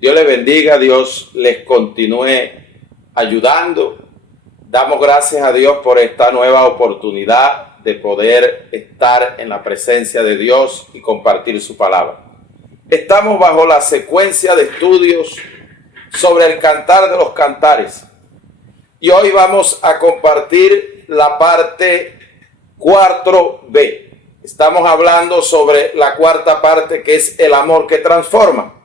Dios les bendiga, Dios les continúe ayudando. Damos gracias a Dios por esta nueva oportunidad de poder estar en la presencia de Dios y compartir su palabra. Estamos bajo la secuencia de estudios sobre el cantar de los cantares. Y hoy vamos a compartir la parte 4b. Estamos hablando sobre la cuarta parte, que es el amor que transforma.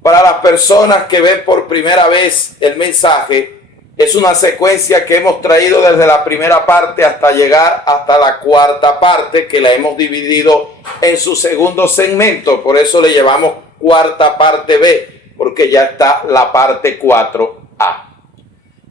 Para las personas que ven por primera vez el mensaje, es una secuencia que hemos traído desde la primera parte hasta llegar hasta la cuarta parte, que la hemos dividido en su segundo segmento. Por eso le llevamos cuarta parte B, porque ya está la parte 4A.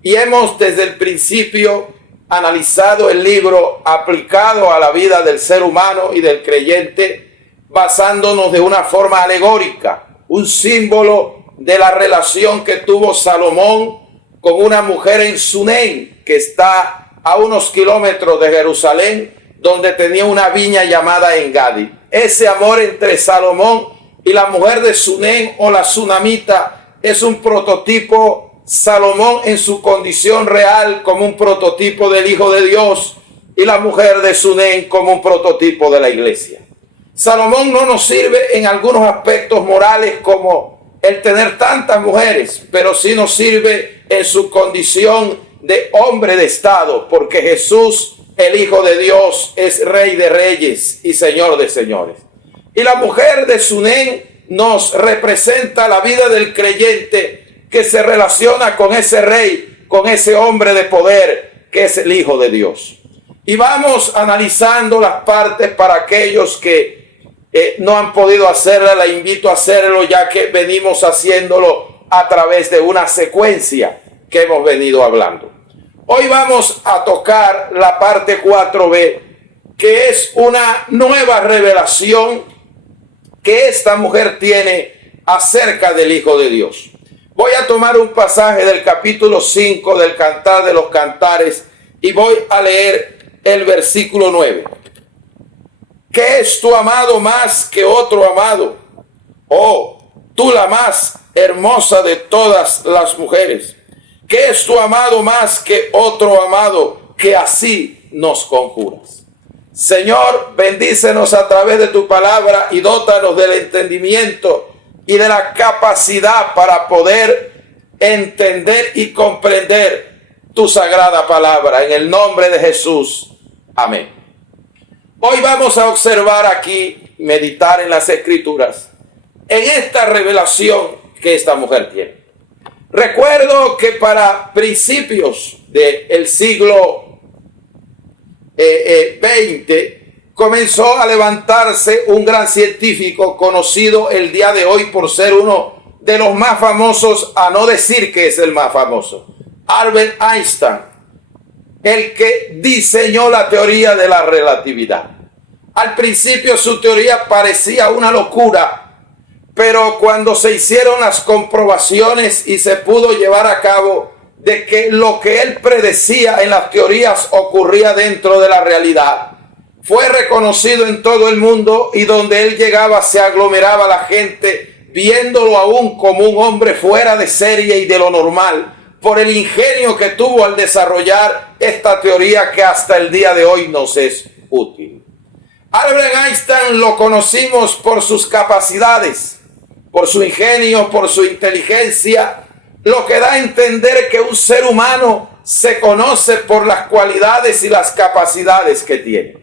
Y hemos desde el principio analizado el libro aplicado a la vida del ser humano y del creyente, basándonos de una forma alegórica, un símbolo de la relación que tuvo Salomón con una mujer en Sunem, que está a unos kilómetros de Jerusalén, donde tenía una viña llamada Engadi. Ese amor entre Salomón y la mujer de Sunem o la sunamita es un prototipo. Salomón en su condición real como un prototipo del Hijo de Dios y la mujer de Sunem como un prototipo de la iglesia. Salomón no nos sirve en algunos aspectos morales como el tener tantas mujeres, pero sí nos sirve en su condición de hombre de Estado, porque Jesús, el Hijo de Dios, es Rey de Reyes y Señor de Señores. Y la mujer de Sunem nos representa la vida del creyente que se relaciona con ese rey, con ese hombre de poder que es el Hijo de Dios. Y vamos analizando las partes para aquellos que no han podido hacerla. La invito a hacerlo, ya que venimos haciéndolo a través de una secuencia que hemos venido hablando. Hoy vamos a tocar la parte 4b, que es una nueva revelación que esta mujer tiene acerca del Hijo de Dios. Voy a tomar un pasaje del capítulo 5 del Cantar de los Cantares y voy a leer el versículo 9. ¿Qué es tu amado más que otro amado? Oh, tú la más hermosa de todas las mujeres. ¿Qué es tu amado más que otro amado, que así nos conjuras? Señor, bendícenos a través de tu palabra y dótanos del entendimiento y de la capacidad para poder entender y comprender tu sagrada palabra. En el nombre de Jesús. Amén. Hoy vamos a observar aquí, meditar en las Escrituras, en esta revelación que esta mujer tiene. Recuerdo que para principios del siglo XX, comenzó a levantarse un gran científico conocido el día de hoy por ser uno de los más famosos, a no decir que es el más famoso, Albert Einstein, el que diseñó la teoría de la relatividad. Al principio su teoría parecía una locura, pero cuando se hicieron las comprobaciones y se pudo llevar a cabo de que lo que él predecía en las teorías ocurría dentro de la realidad, fue reconocido en todo el mundo, y donde él llegaba se aglomeraba la gente, viéndolo aún como un hombre fuera de serie y de lo normal, por el ingenio que tuvo al desarrollar esta teoría que hasta el día de hoy nos es útil. Albert Einstein lo conocimos por sus capacidades, por su ingenio, por su inteligencia, lo que da a entender que un ser humano se conoce por las cualidades y las capacidades que tiene.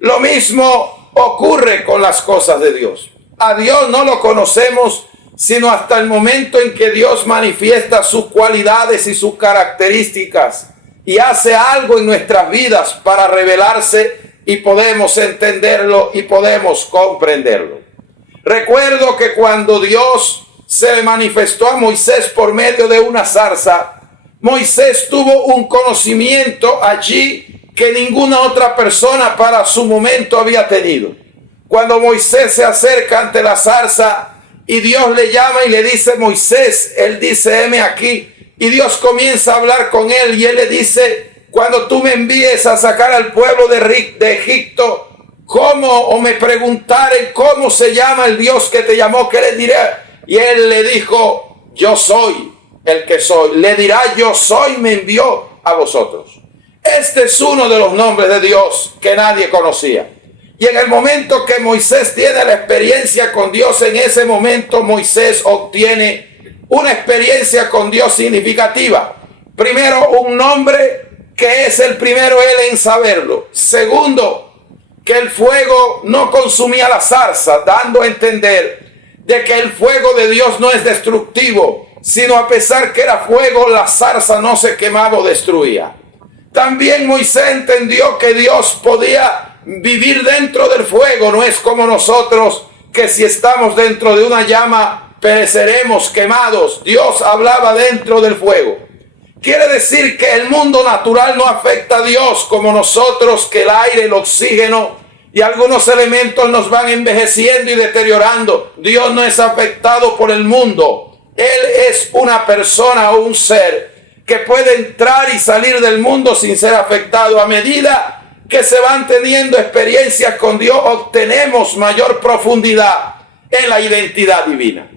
Lo mismo ocurre con las cosas de Dios. A Dios no lo conocemos sino hasta el momento en que Dios manifiesta sus cualidades y sus características y hace algo en nuestras vidas para revelarse, y podemos entenderlo y podemos comprenderlo. Recuerdo que cuando Dios se le manifestó a Moisés por medio de una zarza, Moisés tuvo un conocimiento allí que ninguna otra persona para su momento había tenido. Cuando Moisés se acerca ante la zarza y Dios le llama y le dice: Moisés, él dice: heme aquí. Y Dios comienza a hablar con él y él le dice: cuando tú me envíes a sacar al pueblo de Egipto, ¿cómo? O me preguntaren cómo se llama el Dios que te llamó, ¿qué les diré? Y él le dijo: yo soy el que soy. Le dirá, yo soy, me envió a vosotros. Este es uno de los nombres de Dios que nadie conocía. Y en el momento que Moisés tiene la experiencia con Dios, en ese momento Moisés obtiene una experiencia con Dios significativa. Primero, un nombre que es el primero él en saberlo. Segundo, que el fuego no consumía la zarza, dando a entender de que el fuego de Dios no es destructivo, sino a pesar que era fuego, la zarza no se quemaba o destruía. También Moisés entendió que Dios podía vivir dentro del fuego. No es como nosotros, que si estamos dentro de una llama pereceremos quemados. Dios hablaba dentro del fuego. Quiere decir que el mundo natural no afecta a Dios como nosotros, que el aire, el oxígeno y algunos elementos nos van envejeciendo y deteriorando. Dios no es afectado por el mundo. Él es una persona o un ser que puede entrar y salir del mundo sin ser afectado. A medida que se van teniendo experiencias con Dios, obtenemos mayor profundidad en la identidad divina.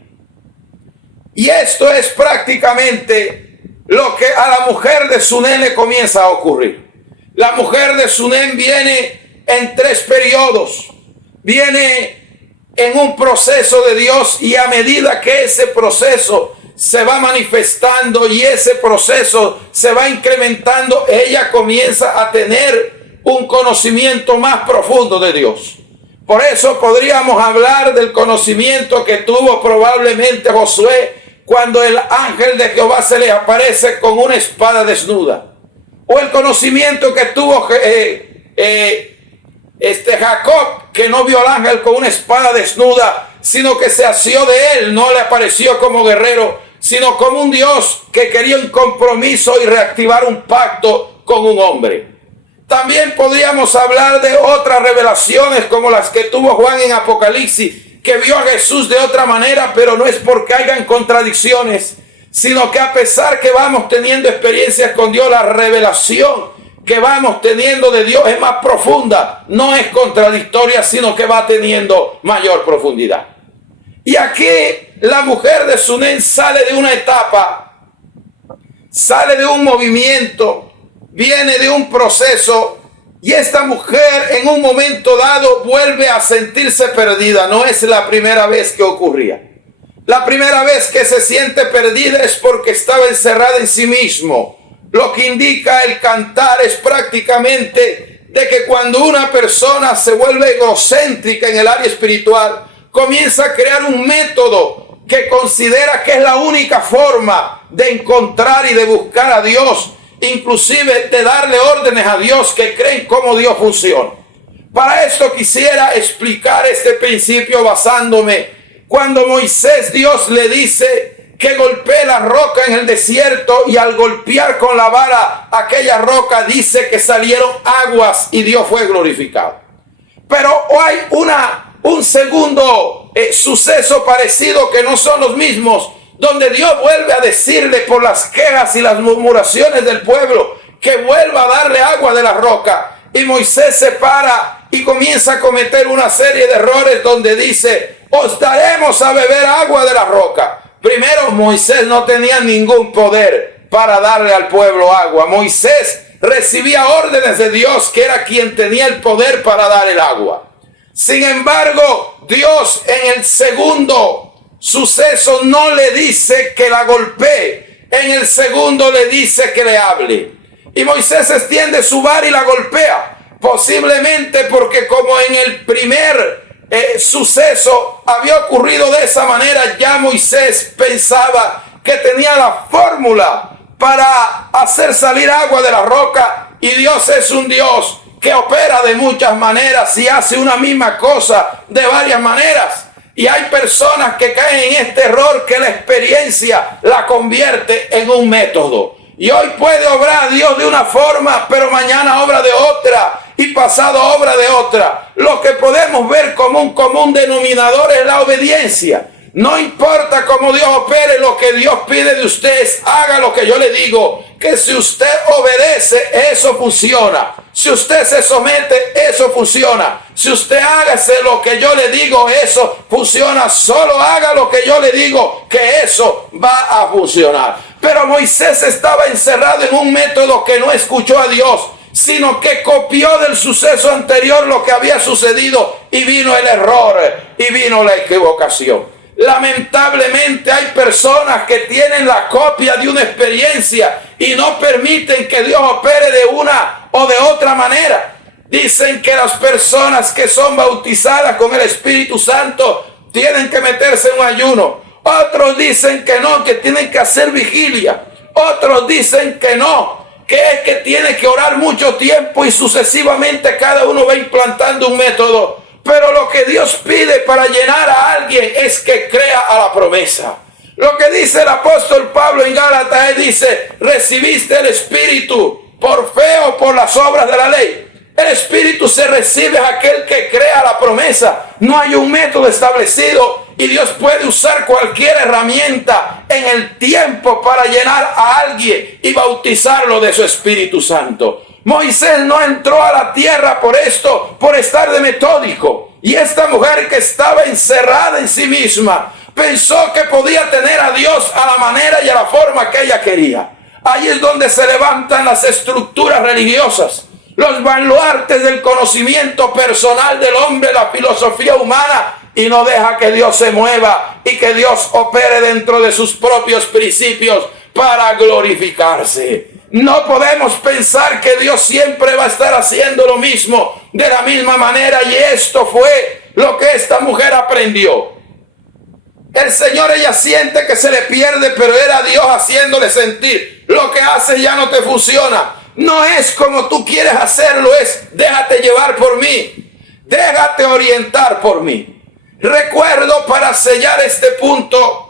Y esto es prácticamente lo que a la mujer de Sunén le comienza a ocurrir. La mujer de Sunén viene en 3 periodos. Viene en un proceso de Dios, y a medida que ese proceso se va manifestando y ese proceso se va incrementando, ella comienza a tener un conocimiento más profundo de Dios. Por eso podríamos hablar del conocimiento que tuvo probablemente Josué cuando el ángel de Jehová se le aparece con una espada desnuda, o el conocimiento que tuvo Jacob, que no vio al ángel con una espada desnuda, sino que se asió de él. No le apareció como guerrero, sino como un Dios que quería un compromiso y reactivar un pacto con un hombre. También podríamos hablar de otras revelaciones como las que tuvo Juan en Apocalipsis, que vio a Jesús de otra manera, pero no es porque hayan contradicciones, sino que a pesar que vamos teniendo experiencias con Dios, la revelación que vamos teniendo de Dios es más profunda, no es contradictoria, sino que va teniendo mayor profundidad. Y aquí la mujer de Sunén sale de una etapa, sale de un movimiento, viene de un proceso, y esta mujer en un momento dado vuelve a sentirse perdida. No es la primera vez que ocurría. La primera vez que se siente perdida es porque estaba encerrada en sí mismo. Lo que indica el cantar es prácticamente de que cuando una persona se vuelve egocéntrica en el área espiritual, comienza a crear un método que considera que es la única forma de encontrar y de buscar a Dios, inclusive de darle órdenes a Dios, que creen cómo Dios funciona. Para esto quisiera explicar este principio basándome cuando Moisés, Dios le dice que golpee la roca en el desierto, y al golpear con la vara aquella roca dice que salieron aguas y Dios fue glorificado. Pero hay un segundo suceso parecido, que no son los mismos, donde Dios vuelve a decirle por las quejas y las murmuraciones del pueblo que vuelva a darle agua de la roca. Y Moisés se para y comienza a cometer una serie de errores donde dice, os daremos a beber agua de la roca. Primero, Moisés no tenía ningún poder para darle al pueblo agua. Moisés recibía órdenes de Dios, que era quien tenía el poder para dar el agua. Sin embargo, Dios en el segundo suceso no le dice que la golpee, en el segundo le dice que le hable. Y Moisés extiende su vara y la golpea, posiblemente porque como en el primer suceso había ocurrido de esa manera, ya Moisés pensaba que tenía la fórmula para hacer salir agua de la roca, y Dios es un Dios que opera de muchas maneras y hace una misma cosa de varias maneras. Y hay personas que caen en este error, que la experiencia la convierte en un método. Y hoy puede obrar Dios de una forma, pero mañana obra de otra, y pasado obra de otra. Lo que podemos ver como un común denominador es la obediencia. No importa cómo Dios opere, lo que Dios pide de usted es haga lo que yo le digo. Que si usted obedece, eso funciona. Si usted se somete, eso funciona. Si usted hágase lo que yo le digo, eso funciona. Solo haga lo que yo le digo, que eso va a funcionar. Pero Moisés estaba encerrado en un método que no escuchó a Dios, sino que copió del suceso anterior lo que había sucedido, y vino el error y vino la equivocación. Lamentablemente hay personas que tienen la copia de una experiencia y no permiten que Dios opere de una o de otra manera. Dicen que las personas que son bautizadas con el Espíritu Santo tienen que meterse en un ayuno. Otros dicen que no, que tienen que hacer vigilia. Otros dicen que no, que es que tiene que orar mucho tiempo, y sucesivamente cada uno va implantando un método. Pero lo que Dios pide para llenar a alguien es que crea a la promesa. Lo que dice el apóstol Pablo en Gálatas, dice: recibiste el Espíritu por fe o por las obras de la ley. El Espíritu se recibe a aquel que crea la promesa. No hay un método establecido, y Dios puede usar cualquier herramienta en el tiempo para llenar a alguien y bautizarlo de su Espíritu Santo. Moisés no entró a la tierra por esto, por estar de metódico. Y esta mujer, que estaba encerrada en sí misma, pensó que podía tener a Dios a la manera y a la forma que ella quería. Ahí es donde se levantan las estructuras religiosas, los baluartes del conocimiento personal del hombre, la filosofía humana, y no deja que Dios se mueva y que Dios opere dentro de sus propios principios para glorificarse. No podemos pensar que Dios siempre va a estar haciendo lo mismo de la misma manera, y esto fue lo que esta mujer aprendió. El Señor, ella siente que se le pierde, pero era Dios haciéndole sentir: lo que haces ya no te funciona. No es como tú quieres hacerlo, es déjate llevar por mí, déjate orientar por mí. Recuerdo, para sellar este punto,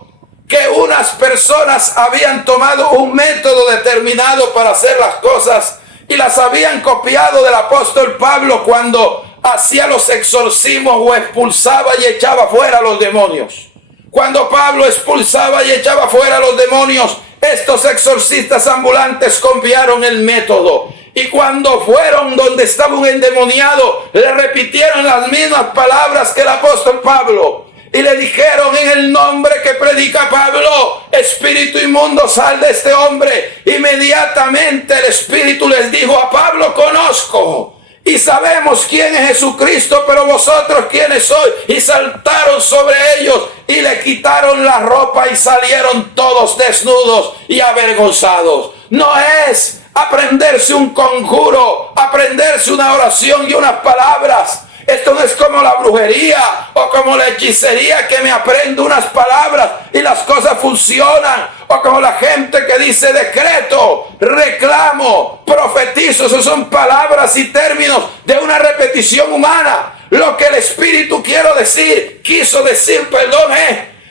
que unas personas habían tomado un método determinado para hacer las cosas y las habían copiado del apóstol Pablo cuando hacía los exorcismos o expulsaba y echaba fuera a los demonios. Cuando Pablo expulsaba y echaba fuera a los demonios, estos exorcistas ambulantes copiaron el método. Y cuando fueron donde estaba un endemoniado, le repitieron las mismas palabras que el apóstol Pablo. Y le dijeron: en el nombre que predica Pablo, espíritu inmundo, sal de este hombre. Inmediatamente el espíritu les dijo a Pablo: conozco y sabemos quién es Jesucristo, pero vosotros quiénes sois. Y saltaron sobre ellos y le quitaron la ropa, y salieron todos desnudos y avergonzados. No es aprenderse un conjuro, aprenderse una oración y unas palabras. Esto no es como la brujería o como la hechicería, que me aprendo unas palabras y las cosas funcionan. O como la gente que dice decreto, reclamo, profetizo. Esos son palabras y términos de una repetición humana. Lo que el Espíritu quiso decir,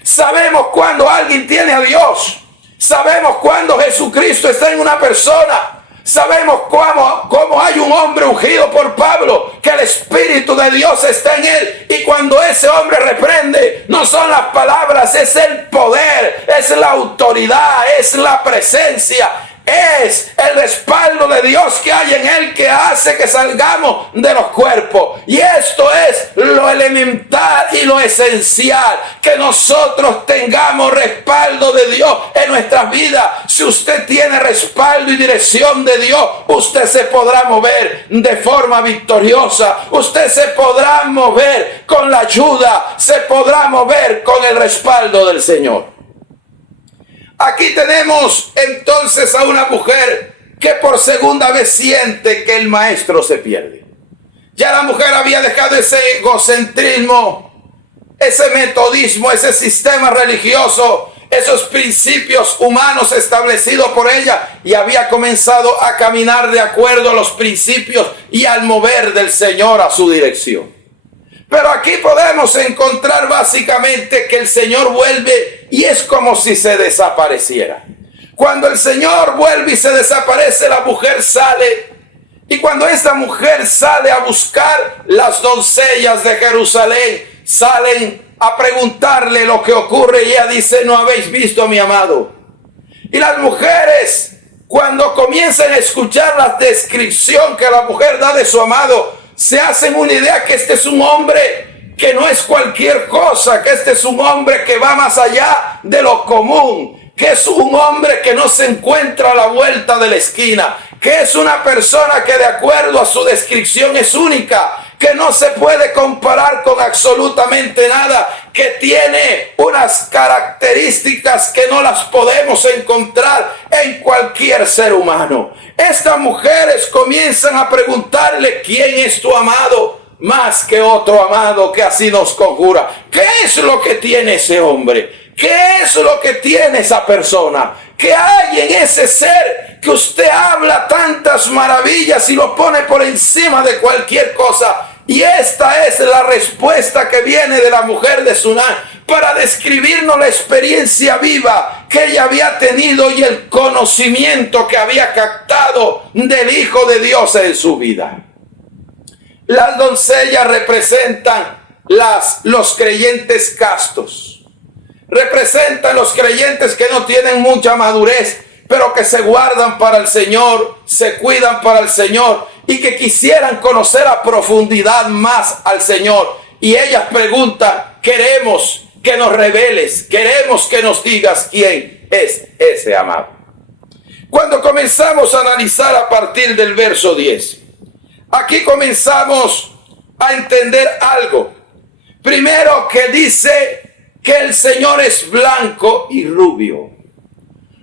sabemos cuando alguien tiene a Dios. Sabemos cuando Jesucristo está en una persona. Sabemos cómo hay un hombre ungido por Pablo, que el Espíritu de Dios está en él. Y cuando ese hombre reprende, no son las palabras, es el poder, es la autoridad, es la presencia, es el respaldo de Dios que hay en él, que hace que salgamos de los cuerpos. Y esto es lo elemental y lo esencial, que nosotros tengamos respaldo de Dios en nuestras vidas. Si usted tiene respaldo y dirección de Dios, usted se podrá mover de forma victoriosa, usted se podrá mover con la ayuda, se podrá mover con el respaldo del Señor. Aquí tenemos entonces a una mujer que por segunda vez siente que el maestro se pierde. Ya la mujer había dejado ese egocentrismo, ese metodismo, ese sistema religioso, esos principios humanos establecidos por ella, y había comenzado a caminar de acuerdo a los principios y al mover del Señor a su dirección. Pero aquí podemos encontrar básicamente que el Señor vuelve y es como si se desapareciera. Cuando el Señor vuelve y se desaparece, la mujer sale. Y cuando esta mujer sale a buscar, las doncellas de Jerusalén salen a preguntarle lo que ocurre, y ella dice: no habéis visto a mi amado. Y las mujeres, cuando comienzan a escuchar la descripción que la mujer da de su amado, se hacen una idea que este es un hombre que no es cualquier cosa, que este es un hombre que va más allá de lo común, que es un hombre que no se encuentra a la vuelta de la esquina, que es una persona que de acuerdo a su descripción es única, que no se puede comparar con absolutamente nada, que tiene unas características que no las podemos encontrar en cualquier ser humano. Estas mujeres comienzan a preguntarle: ¿quién es tu amado? Más que otro amado que así nos conjura. ¿Qué es lo que tiene ese hombre? ¿Qué es lo que tiene esa persona? ¿Qué hay en ese ser que usted habla tantas maravillas y lo pone por encima de cualquier cosa? Y esta es la respuesta que viene de la mujer de Sunam para describirnos la experiencia viva que ella había tenido y el conocimiento que había captado del Hijo de Dios en su vida. Las doncellas representan los creyentes castos. Representan los creyentes que no tienen mucha madurez, pero que se guardan para el Señor, se cuidan para el Señor y que quisieran conocer a profundidad más al Señor. Y ellas preguntan: queremos que nos reveles, queremos que nos digas quién es ese amado. Cuando comenzamos a analizar a partir del verso 10, aquí comenzamos a entender algo. Primero, que dice que el Señor es blanco y rubio.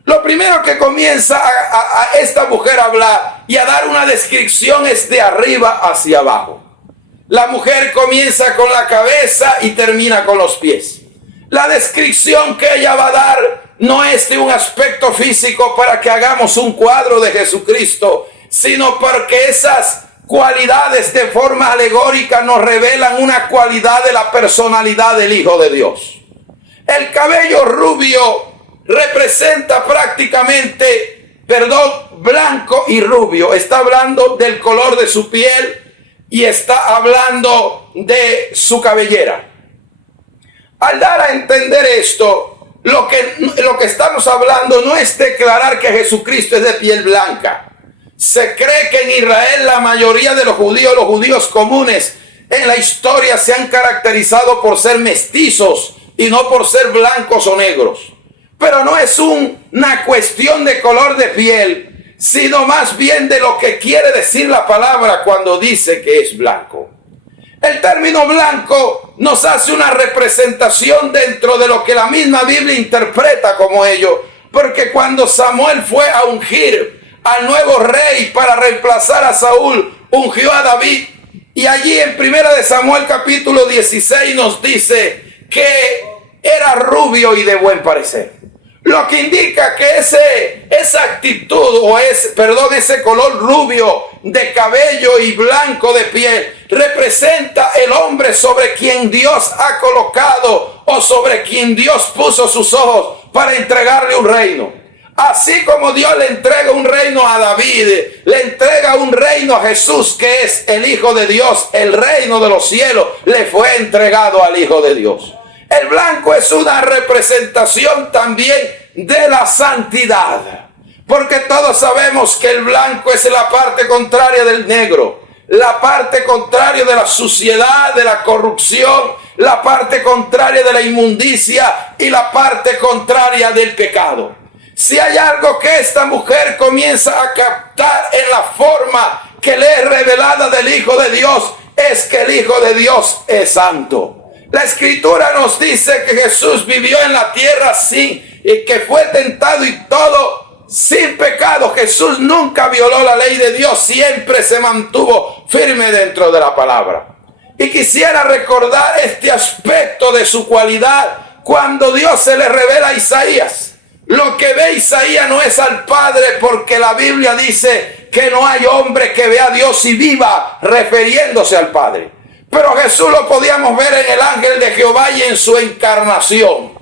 Lo primero que comienza a esta mujer a hablar y a dar una descripción es de arriba hacia abajo. La mujer comienza con la cabeza y termina con los pies. La descripción que ella va a dar no es de un aspecto físico para que hagamos un cuadro de Jesucristo, sino porque esas cualidades de forma alegórica nos revelan una cualidad de la personalidad del Hijo de Dios. El cabello rubio representa prácticamente, blanco y rubio. Está hablando del color de su piel y está hablando de su cabellera. Al dar a entender esto, lo que estamos hablando no es declarar que Jesucristo es de piel blanca. Se cree que en Israel la mayoría de los judíos comunes en la historia se han caracterizado por ser mestizos y no por ser blancos o negros. Pero no es una cuestión de color de piel, sino más bien de lo que quiere decir la palabra cuando dice que es blanco. El término blanco nos hace una representación dentro de lo que la misma Biblia interpreta como ello, porque cuando Samuel fue a ungir al nuevo rey para reemplazar a Saúl, ungió a David, y allí en 1 de Samuel capítulo 16 nos dice que era rubio y de buen parecer. Lo que indica que esa actitud ese color rubio de cabello y blanco de piel representa el hombre sobre quien Dios ha colocado o sobre quien Dios puso sus ojos para entregarle un reino. Así como Dios le entrega un reino a David, le entrega un reino a Jesús, que es el Hijo de Dios, el reino de los cielos, le fue entregado al Hijo de Dios. El blanco es una representación también de la santidad, porque todos sabemos que el blanco es la parte contraria del negro, la parte contraria de la suciedad, de la corrupción, la parte contraria de la inmundicia y la parte contraria del pecado. Si hay algo que esta mujer comienza a captar en la forma que le es revelada del Hijo de Dios, es que el Hijo de Dios es santo. La Escritura nos dice que Jesús vivió en la tierra y que fue tentado y todo sin pecado. Jesús nunca violó la ley de Dios, siempre se mantuvo firme dentro de la palabra. Y quisiera recordar este aspecto de su cualidad cuando Dios se le revela a Isaías. Lo que ve Isaías no es al Padre, porque la Biblia dice que no hay hombre que vea a Dios y viva, refiriéndose al Padre. Pero Jesús lo podíamos ver en el ángel de Jehová y en su encarnación.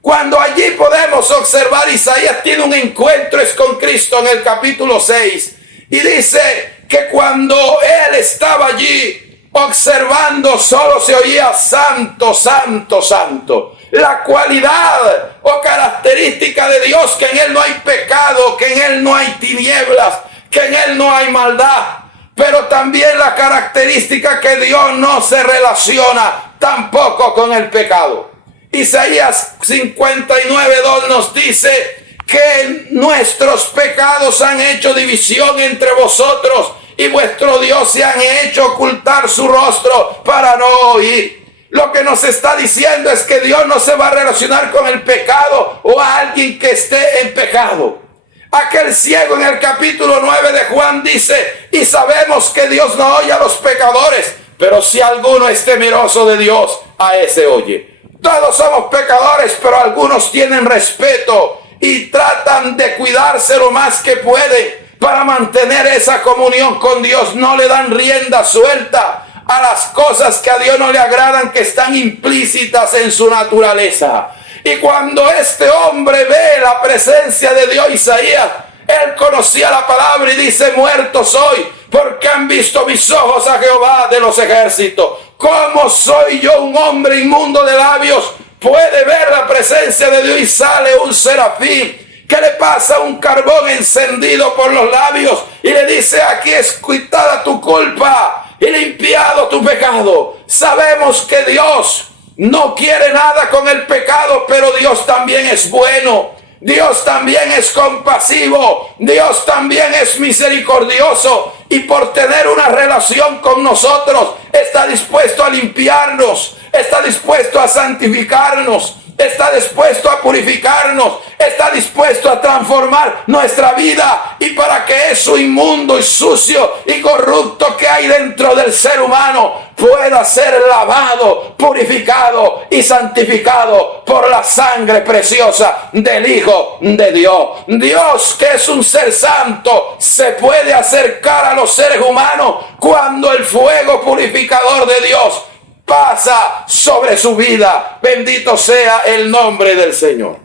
Cuando allí podemos observar, Isaías tiene un encuentro con Cristo en el capítulo 6. Y dice que cuando él estaba allí observando, solo se oía santo, santo, santo. La cualidad o característica de Dios, que en él no hay pecado, que en él no hay tinieblas, que en él no hay maldad. Pero también la característica que Dios no se relaciona tampoco con el pecado. Isaías 59:2 nos dice que nuestros pecados han hecho división entre vosotros y vuestro Dios se han hecho ocultar su rostro para no oír. Lo que nos está diciendo es que Dios no se va a relacionar con el pecado o a alguien que esté en pecado. Aquel ciego en el capítulo 9 de Juan dice: y sabemos que Dios no oye a los pecadores, pero si alguno es temeroso de Dios, a ese oye. Todos somos pecadores, pero algunos tienen respeto y tratan de cuidarse lo más que pueden para mantener esa comunión con Dios. No le dan rienda suelta a las cosas que a Dios no le agradan, que están implícitas en su naturaleza. Y cuando este hombre ve la presencia de Dios, Isaías, él conocía la palabra y dice: muerto soy, porque han visto mis ojos a Jehová de los ejércitos. ¿Cómo soy yo, un hombre inmundo de labios, puede ver la presencia de Dios? Y sale un serafín que le pasa un carbón encendido por los labios y le dice: aquí es quitada tu culpa y limpiado tu pecado. Sabemos que Dios no quiere nada con el pecado, pero Dios también es bueno. Dios también es compasivo. Dios también es misericordioso. Y por tener una relación con nosotros, está dispuesto a limpiarnos, está dispuesto a santificarnos, está dispuesto a purificarnos, está dispuesto a transformar nuestra vida, y para que eso inmundo y sucio y corrupto que hay dentro del ser humano pueda ser lavado, purificado y santificado por la sangre preciosa del Hijo de Dios. Dios, que es un ser santo, se puede acercar a los seres humanos cuando el fuego purificador de Dios pasa sobre su vida. Bendito sea el nombre del Señor.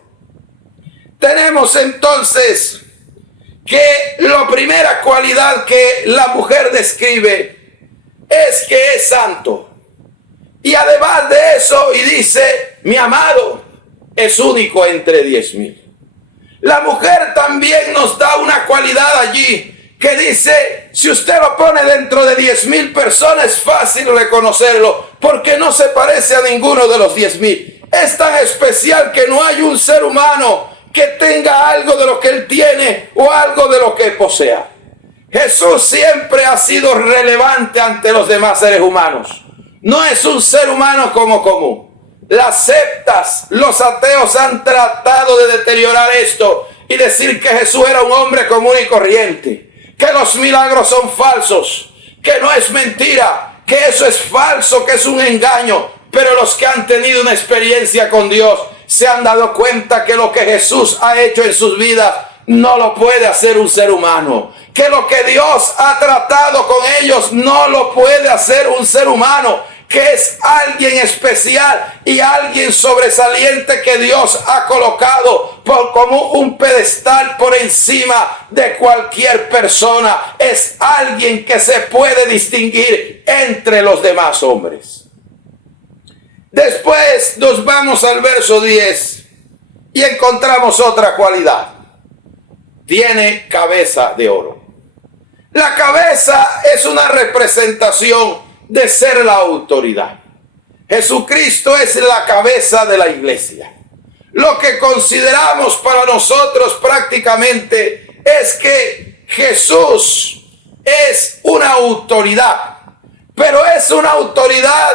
Tenemos entonces que la primera cualidad que la mujer describe es que es santo. Y además de eso, y dice: mi amado es único entre 10,000. La mujer también nos da una cualidad allí que dice: si usted lo pone dentro de 10,000 personas, es fácil reconocerlo, porque no se parece a ninguno de los 10,000. Es tan especial que no hay un ser humano que tenga algo de lo que él tiene o algo de lo que posea. Jesús siempre ha sido relevante ante los demás seres humanos. No es un ser humano como común. Las sectas, los ateos han tratado de deteriorar esto y decir que Jesús era un hombre común y corriente, que los milagros son falsos, que no es mentira, que eso es falso, que es un engaño. Pero los que han tenido una experiencia con Dios se han dado cuenta que lo que Jesús ha hecho en sus vidas no lo puede hacer un ser humano, que lo que Dios ha tratado con ellos no lo puede hacer un ser humano, que es alguien especial y alguien sobresaliente que Dios ha colocado como un pedestal por encima de cualquier persona. Es alguien que se puede distinguir entre los demás hombres. Después nos vamos al verso 10 y encontramos otra cualidad. Tiene cabeza de oro. La cabeza es una representación de ser la autoridad. Jesucristo es la cabeza de la iglesia. Lo que consideramos para nosotros prácticamente es que Jesús es una autoridad, pero es una autoridad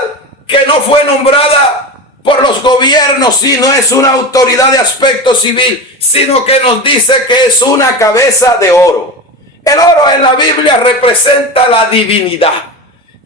que no fue nombrada por los gobiernos, sino es una autoridad de aspecto civil, sino que nos dice que es una cabeza de oro. El oro en la Biblia representa la divinidad.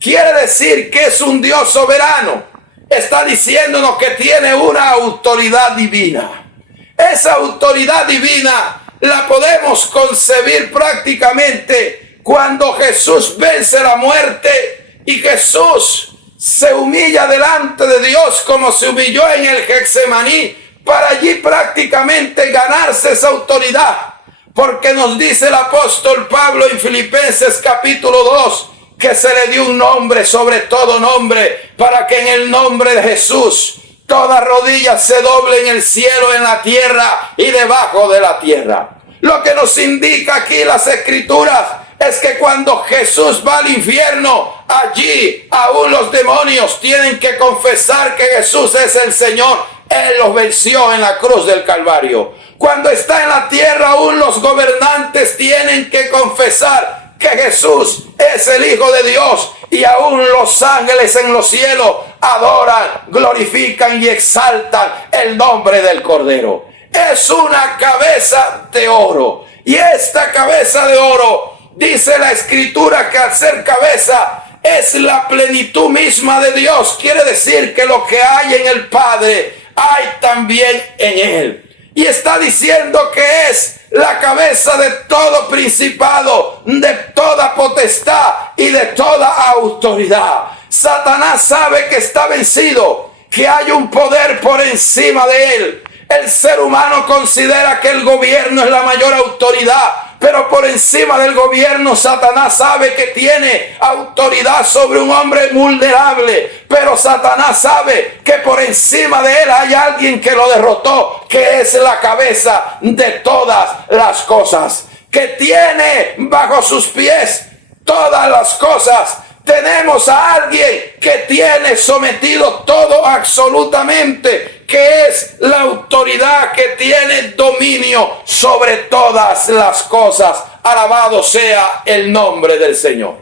Quiere decir que es un Dios soberano. Está diciéndonos que tiene una autoridad divina. Esa autoridad divina la podemos concebir prácticamente cuando Jesús vence la muerte y Jesús se humilla delante de Dios como se humilló en el Getsemaní, para allí prácticamente ganarse esa autoridad. Porque nos dice el apóstol Pablo en Filipenses capítulo 2 que se le dio un nombre sobre todo nombre, para que en el nombre de Jesús toda rodilla se doble en el cielo, en la tierra y debajo de la tierra. Lo que nos indica aquí las Escrituras es que cuando Jesús va al infierno, allí aún los demonios tienen que confesar que Jesús es el Señor. Él los venció en la cruz del Calvario. Cuando está en la tierra, aún los gobernantes tienen que confesar que Jesús es el Hijo de Dios. Y aún los ángeles en los cielos adoran, glorifican y exaltan el nombre del Cordero. Es una cabeza de oro. Y esta cabeza de oro, dice la Escritura, que al ser cabeza es la plenitud misma de Dios. Quiere decir que lo que hay en el Padre hay también en Él. Y está diciendo que es la cabeza de todo principado, de toda potestad y de toda autoridad. Satanás sabe que está vencido, que hay un poder por encima de él. El ser humano considera que el gobierno es la mayor autoridad, pero por encima del gobierno Satanás sabe que tiene autoridad sobre un hombre vulnerable. Pero Satanás sabe que por encima de él hay alguien que lo derrotó, que es la cabeza de todas las cosas, que tiene bajo sus pies todas las cosas. Tenemos a alguien que tiene sometido todo absolutamente, que es la autoridad que tiene dominio sobre todas las cosas. Alabado sea el nombre del Señor.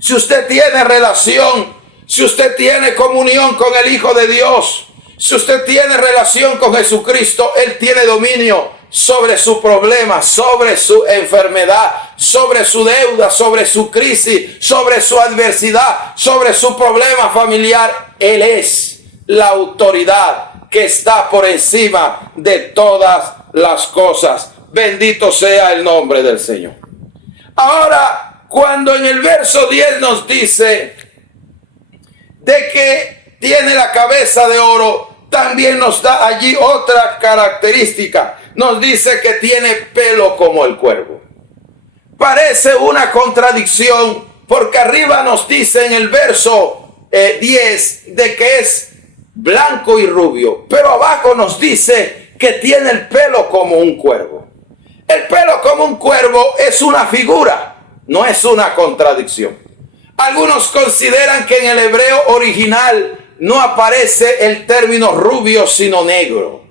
Si usted tiene relación, si usted tiene comunión con el Hijo de Dios, si usted tiene relación con Jesucristo, Él tiene dominio sobre su problema, sobre su enfermedad, sobre su deuda, sobre su crisis, sobre su adversidad, sobre su problema familiar. Él es la autoridad que está por encima de todas las cosas. Bendito sea el nombre del Señor. Ahora, cuando en el verso 10 nos dice de que tiene la cabeza de oro, también nos da allí otra característica. Nos dice que tiene pelo como el cuervo. Parece una contradicción, porque arriba nos dice en el verso 10 de que es blanco y rubio, pero abajo nos dice que tiene el pelo como un cuervo. El pelo como un cuervo es una figura, no es una contradicción. Algunos consideran que en el hebreo original no aparece el término rubio, sino negro.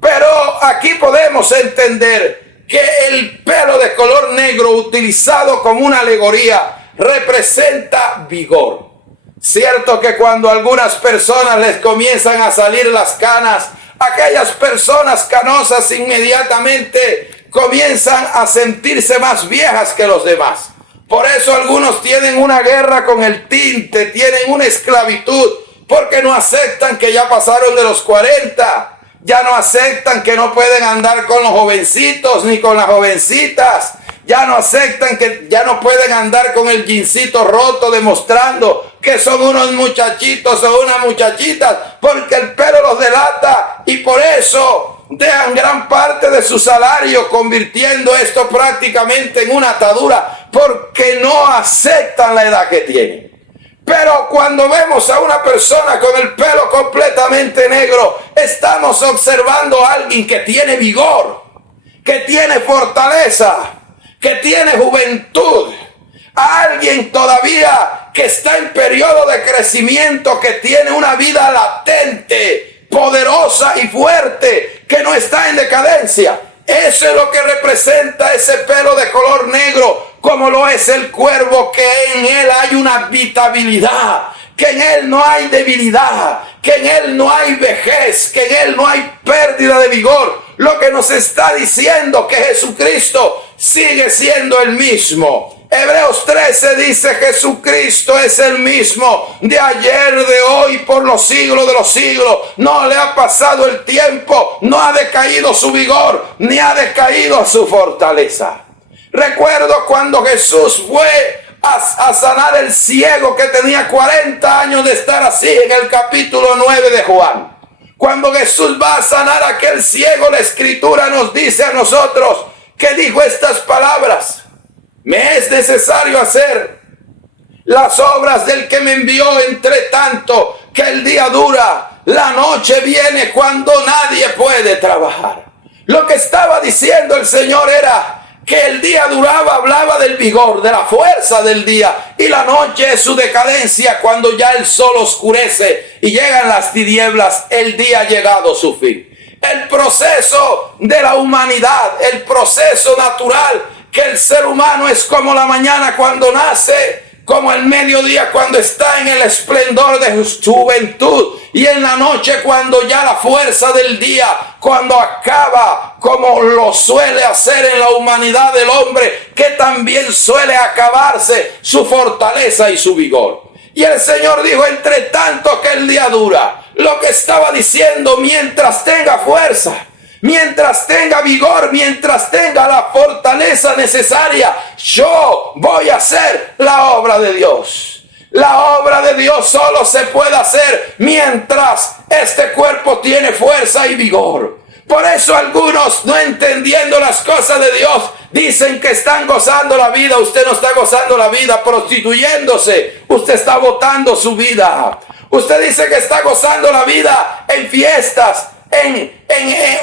Pero aquí podemos entender que el pelo de color negro, utilizado como una alegoría, representa vigor. Cierto que cuando a algunas personas les comienzan a salir las canas, aquellas personas canosas inmediatamente comienzan a sentirse más viejas que los demás. Por eso algunos tienen una guerra con el tinte, tienen una esclavitud, porque no aceptan que ya pasaron de los 40. Ya no aceptan que no pueden andar con los jovencitos ni con las jovencitas. Ya no aceptan que ya no pueden andar con el jeansito roto, demostrando que son unos muchachitos o unas muchachitas, porque el pelo los delata, y por eso dejan gran parte de su salario, convirtiendo esto prácticamente en una atadura, porque no aceptan la edad que tienen. Pero cuando vemos a una persona con el pelo completamente negro, estamos observando a alguien que tiene vigor, que tiene fortaleza, que tiene juventud, a alguien todavía que está en periodo de crecimiento, que tiene una vida latente, poderosa y fuerte, que no está en decadencia. Eso es lo que representa ese pelo de color negro, como lo es el cuervo, que en él hay una habitabilidad, que en él no hay debilidad, que en él no hay vejez, que en él no hay pérdida de vigor. Lo que nos está diciendo que Jesucristo sigue siendo el mismo. Hebreos 13 dice: Jesucristo es el mismo de ayer, de hoy, por los siglos de los siglos. No le ha pasado el tiempo, no ha decaído su vigor, ni ha decaído su fortaleza. Recuerdo cuando Jesús fue a sanar el ciego que tenía 40 años de estar así, en el capítulo 9 de Juan. Cuando Jesús va a sanar a aquel ciego, la Escritura nos dice a nosotros que dijo estas palabras: me es necesario hacer las obras del que me envió, entre tanto que el día dura, la noche viene cuando nadie puede trabajar. Lo que estaba diciendo el Señor era que el día duraba, hablaba del vigor, de la fuerza del día, y la noche es su decadencia, cuando ya el sol oscurece y llegan las tinieblas, el día ha llegado a su fin. El proceso de la humanidad, el proceso natural, que el ser humano es como la mañana cuando nace, como el mediodía cuando está en el esplendor de su juventud, y en la noche cuando ya la fuerza del día, cuando acaba, como lo suele hacer en la humanidad del hombre, que también suele acabarse su fortaleza y su vigor. Y el Señor dijo, entre tanto que el día dura, lo que estaba diciendo, mientras tenga fuerza, mientras tenga vigor, mientras tenga la fortaleza necesaria, yo voy a hacer la obra de Dios. La obra de Dios solo se puede hacer mientras este cuerpo tiene fuerza y vigor. Por eso algunos, no entendiendo las cosas de Dios, dicen que están gozando la vida. Usted no está gozando la vida prostituyéndose. Usted está botando su vida. Usted dice que está gozando la vida en fiestas, en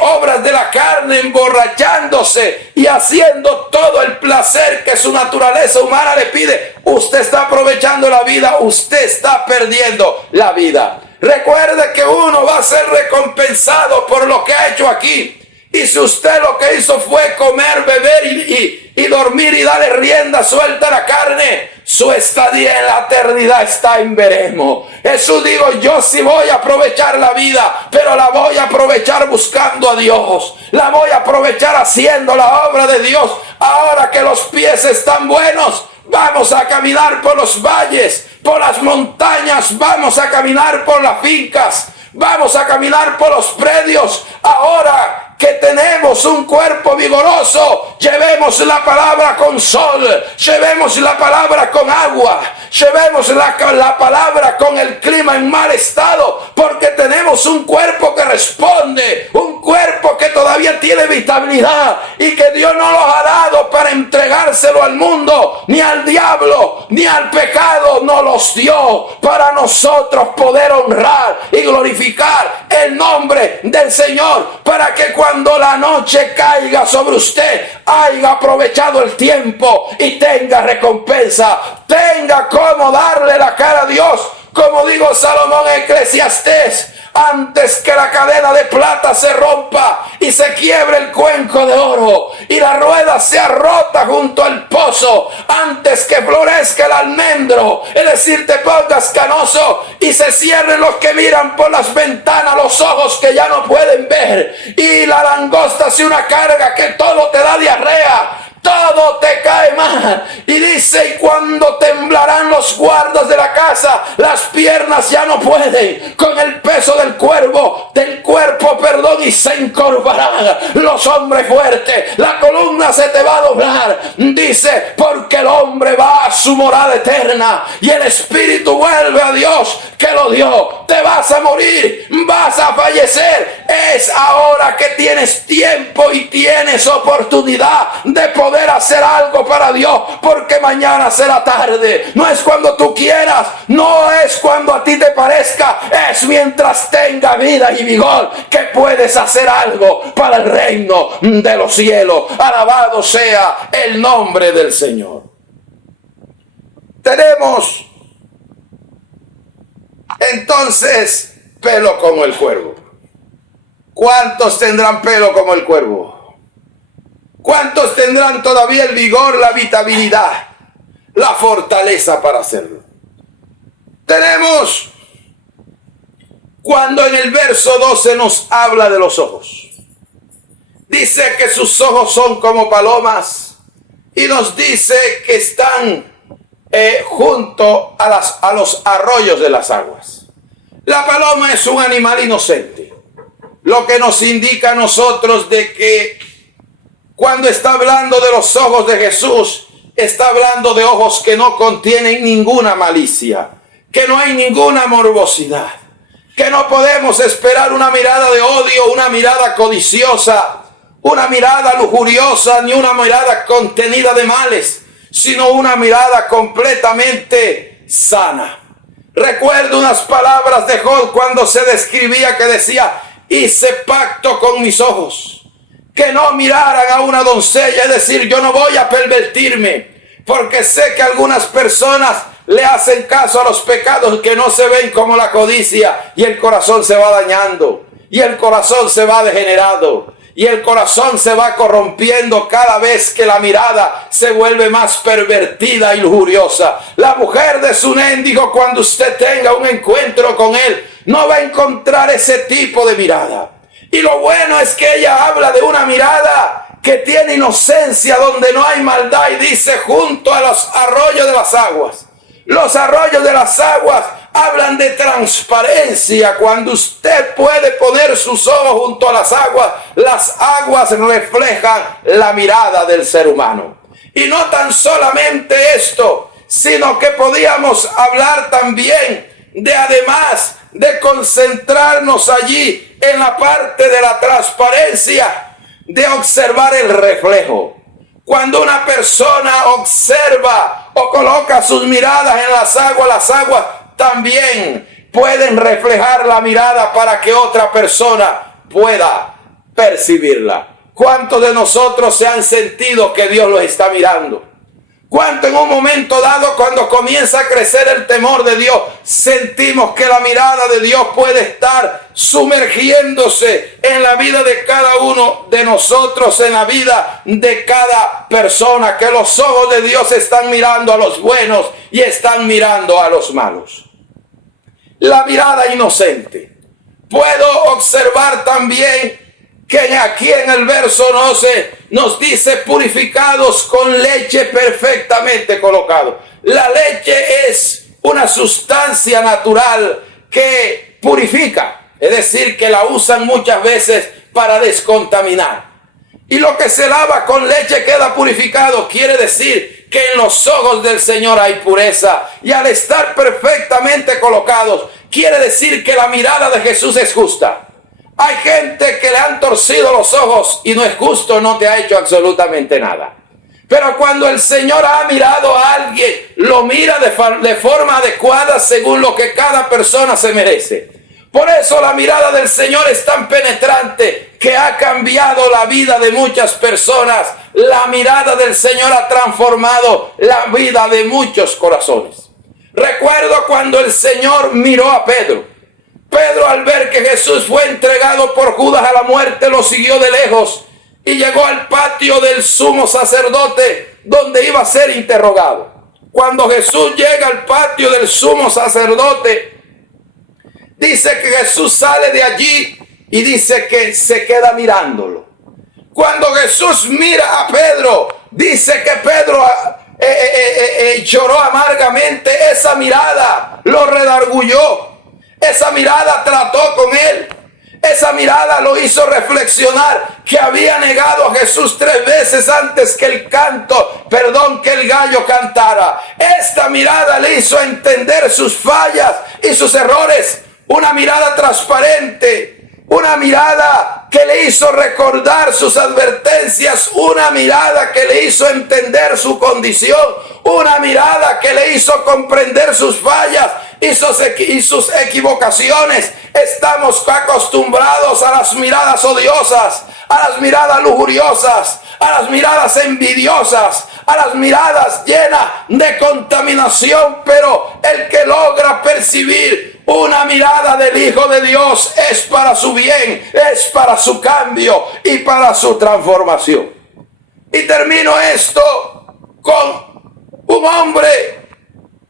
obras de la carne, emborrachándose y haciendo todo el placer que su naturaleza humana le pide. Usted está aprovechando la vida, usted está perdiendo la vida. Recuerde que uno va a ser recompensado por lo que ha hecho aquí. Y si usted lo que hizo fue comer, beber y dormir y darle rienda suelta a la carne, su estadía en la eternidad está en veremos. Jesús dijo, yo sí voy a aprovechar la vida, pero la voy a aprovechar buscando a Dios. La voy a aprovechar haciendo la obra de Dios. Ahora que los pies están buenos, vamos a caminar por los valles, por las montañas, vamos a caminar por las fincas, vamos a caminar por los predios. Ahora que tenemos un cuerpo vigoroso, llevemos la palabra con sol, llevemos la palabra con agua, llevemos la palabra con el clima en mal estado, porque tenemos un cuerpo que responde, un cuerpo que todavía tiene vitalidad y que Dios no nos ha dado para entregárselo al mundo, ni al diablo, ni al pecado. Nos los dio para nosotros poder honrar y glorificar el nombre del Señor, para que cuando la noche caiga sobre usted, haya aprovechado el tiempo y tenga recompensa, tenga cómo darle la cara a Dios. Como dijo Salomón en Eclesiastés, antes que la cadena de plata se rompa y se quiebre el cuenco de oro y la rueda sea rota junto al pozo, antes que florezca el almendro, es decir, te pongas canoso y se cierren los que miran por las ventanas, los ojos que ya no pueden ver, y la langosta sea una carga que todo te da diarrea, todo te cae mal. Y dice, y cuando temblarán los guardas de la casa, las piernas ya no pueden con el peso del cuerpo, y se encorvarán los hombres fuertes, la columna se te va a doblar. Dice, porque el hombre va a su morada eterna y el espíritu vuelve a Dios que lo dio. Te vas a morir, vas a fallecer. Es ahora que tienes tiempo y tienes oportunidad de poder hacer algo para Dios, porque mañana será tarde. No es cuando tú quieras, no es cuando a ti te parezca, es mientras tenga vida y vigor que puedes hacer algo para el reino de los cielos. Alabado sea el nombre del Señor. Tenemos entonces pelo como el cuervo. ¿Cuántos tendrán pelo como el cuervo? ¿Cuántos tendrán todavía el vigor, la vitabilidad, la fortaleza para hacerlo? Tenemos cuando en el verso 12 nos habla de los ojos. Dice que sus ojos son como palomas y nos dice que están junto a los arroyos de las aguas. La paloma es un animal inocente, lo que nos indica a nosotros de que cuando está hablando de los ojos de Jesús, está hablando de ojos que no contienen ninguna malicia, que no hay ninguna morbosidad, que no podemos esperar una mirada de odio, una mirada codiciosa, una mirada lujuriosa, ni una mirada contenida de males, sino una mirada completamente sana. Recuerdo unas palabras de Job cuando se describía, que decía, hice pacto con mis ojos, que no miraran a una doncella, es decir, yo no voy a pervertirme, porque sé que algunas personas le hacen caso a los pecados que no se ven, como la codicia, y el corazón se va dañando, y el corazón se va degenerando, y el corazón se va corrompiendo cada vez que la mirada se vuelve más pervertida y lujuriosa. La mujer de Sunén dijo, cuando usted tenga un encuentro con él, no va a encontrar ese tipo de mirada. Y lo bueno es que ella habla de una mirada que tiene inocencia, donde no hay maldad, y dice, junto a los arroyos de las aguas. Los arroyos de las aguas hablan de transparencia. Cuando usted puede poner sus ojos junto a las aguas reflejan la mirada del ser humano. Y no tan solamente esto, sino que podíamos hablar también de, además de concentrarnos allí en la parte de la transparencia, de observar el reflejo. Cuando una persona observa o coloca sus miradas en las aguas también pueden reflejar la mirada para que otra persona pueda percibirla. ¿Cuántos de nosotros se han sentido que Dios los está mirando? ¿Cuánto en un momento dado, cuando comienza a crecer el temor de Dios, sentimos que la mirada de Dios puede estar sumergiéndose en la vida de cada uno de nosotros, en la vida de cada persona, que los ojos de Dios están mirando a los buenos y están mirando a los malos? La mirada inocente. Puedo observar también que aquí en el verso 12 nos dice purificados con leche perfectamente colocado. La leche es una sustancia natural que purifica, es decir, que la usan muchas veces para descontaminar. Y lo que se lava con leche queda purificado, quiere decir que en los ojos del Señor hay pureza, y al estar perfectamente colocados, quiere decir que la mirada de Jesús es justa. Hay gente que le han torcido los ojos y no es justo, no te ha hecho absolutamente nada. Pero cuando el Señor ha mirado a alguien, lo mira de forma adecuada según lo que cada persona se merece. Por eso la mirada del Señor es tan penetrante que ha cambiado la vida de muchas personas. La mirada del Señor ha transformado la vida de muchos corazones. Recuerdo cuando el Señor miró a Pedro. Pedro, al ver que Jesús fue entregado por Judas a la muerte, lo siguió de lejos y llegó al patio del sumo sacerdote, donde iba a ser interrogado. Cuando Jesús llega al patio del sumo sacerdote, dice que Jesús sale de allí y dice que se queda mirándolo. Cuando Jesús mira a Pedro, dice que Pedro lloró amargamente. Esa mirada lo redarguyó. Esa mirada trató con él. Esa mirada lo hizo reflexionar que había negado a Jesús 3 veces antes que el gallo cantara. Esta mirada le hizo entender sus fallas y sus errores. Una mirada transparente, una mirada que le hizo recordar sus advertencias, una mirada que le hizo entender su condición, una mirada que le hizo comprender sus fallas y sus equivocaciones. Estamos acostumbrados a las miradas odiosas, a las miradas lujuriosas, a las miradas envidiosas, a las miradas llenas de contaminación, pero el que logra percibir una mirada del Hijo de Dios es para su bien, es para su cambio y para su transformación. Y termino esto con un hombre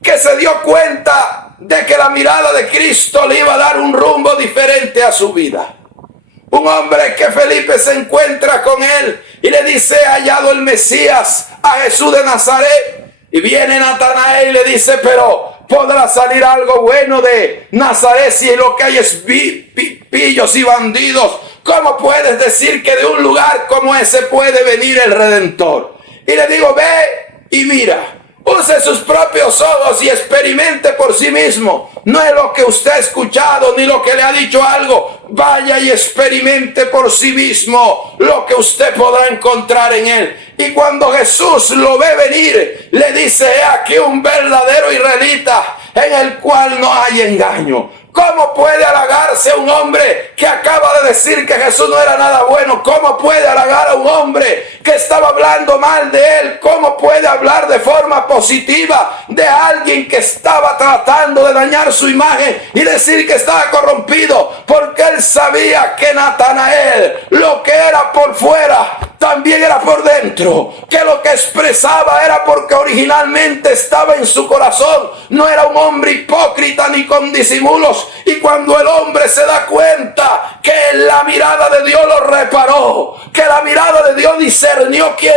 que se dio cuenta de que la mirada de Cristo le iba a dar un rumbo diferente a su vida. Un hombre que Felipe se encuentra con él y le dice: "He hallado el Mesías, a Jesús de Nazaret". Y viene Natanael y le dice: "Pero ¿podrá salir algo bueno de Nazaret si lo que hay es pillos y bandidos? ¿Cómo puedes decir que de un lugar como ese puede venir el Redentor?". Y le digo: "Ve y mira". Use sus propios ojos y experimente por sí mismo. No es lo que usted ha escuchado ni lo que le ha dicho algo. Vaya y experimente por sí mismo lo que usted podrá encontrar en él. Y cuando Jesús lo ve venir, le dice: "He aquí un verdadero israelita, en el cual no hay engaño". ¿Cómo puede halagarse a un hombre que acaba de decir que Jesús no era nada bueno? ¿Cómo puede halagar a un hombre que estaba hablando mal de él? ¿Cómo puede hablar de forma positiva de alguien que estaba tratando de dañar su imagen y decir que estaba corrompido? Porque él sabía que Natanael, lo que era por fuera, también era por dentro, que lo que expresaba era porque originalmente estaba en su corazón. No era un hombre hipócrita ni con disimulos. Y cuando el hombre se da cuenta que la mirada de Dios lo reparó, que la mirada de Dios discernió quién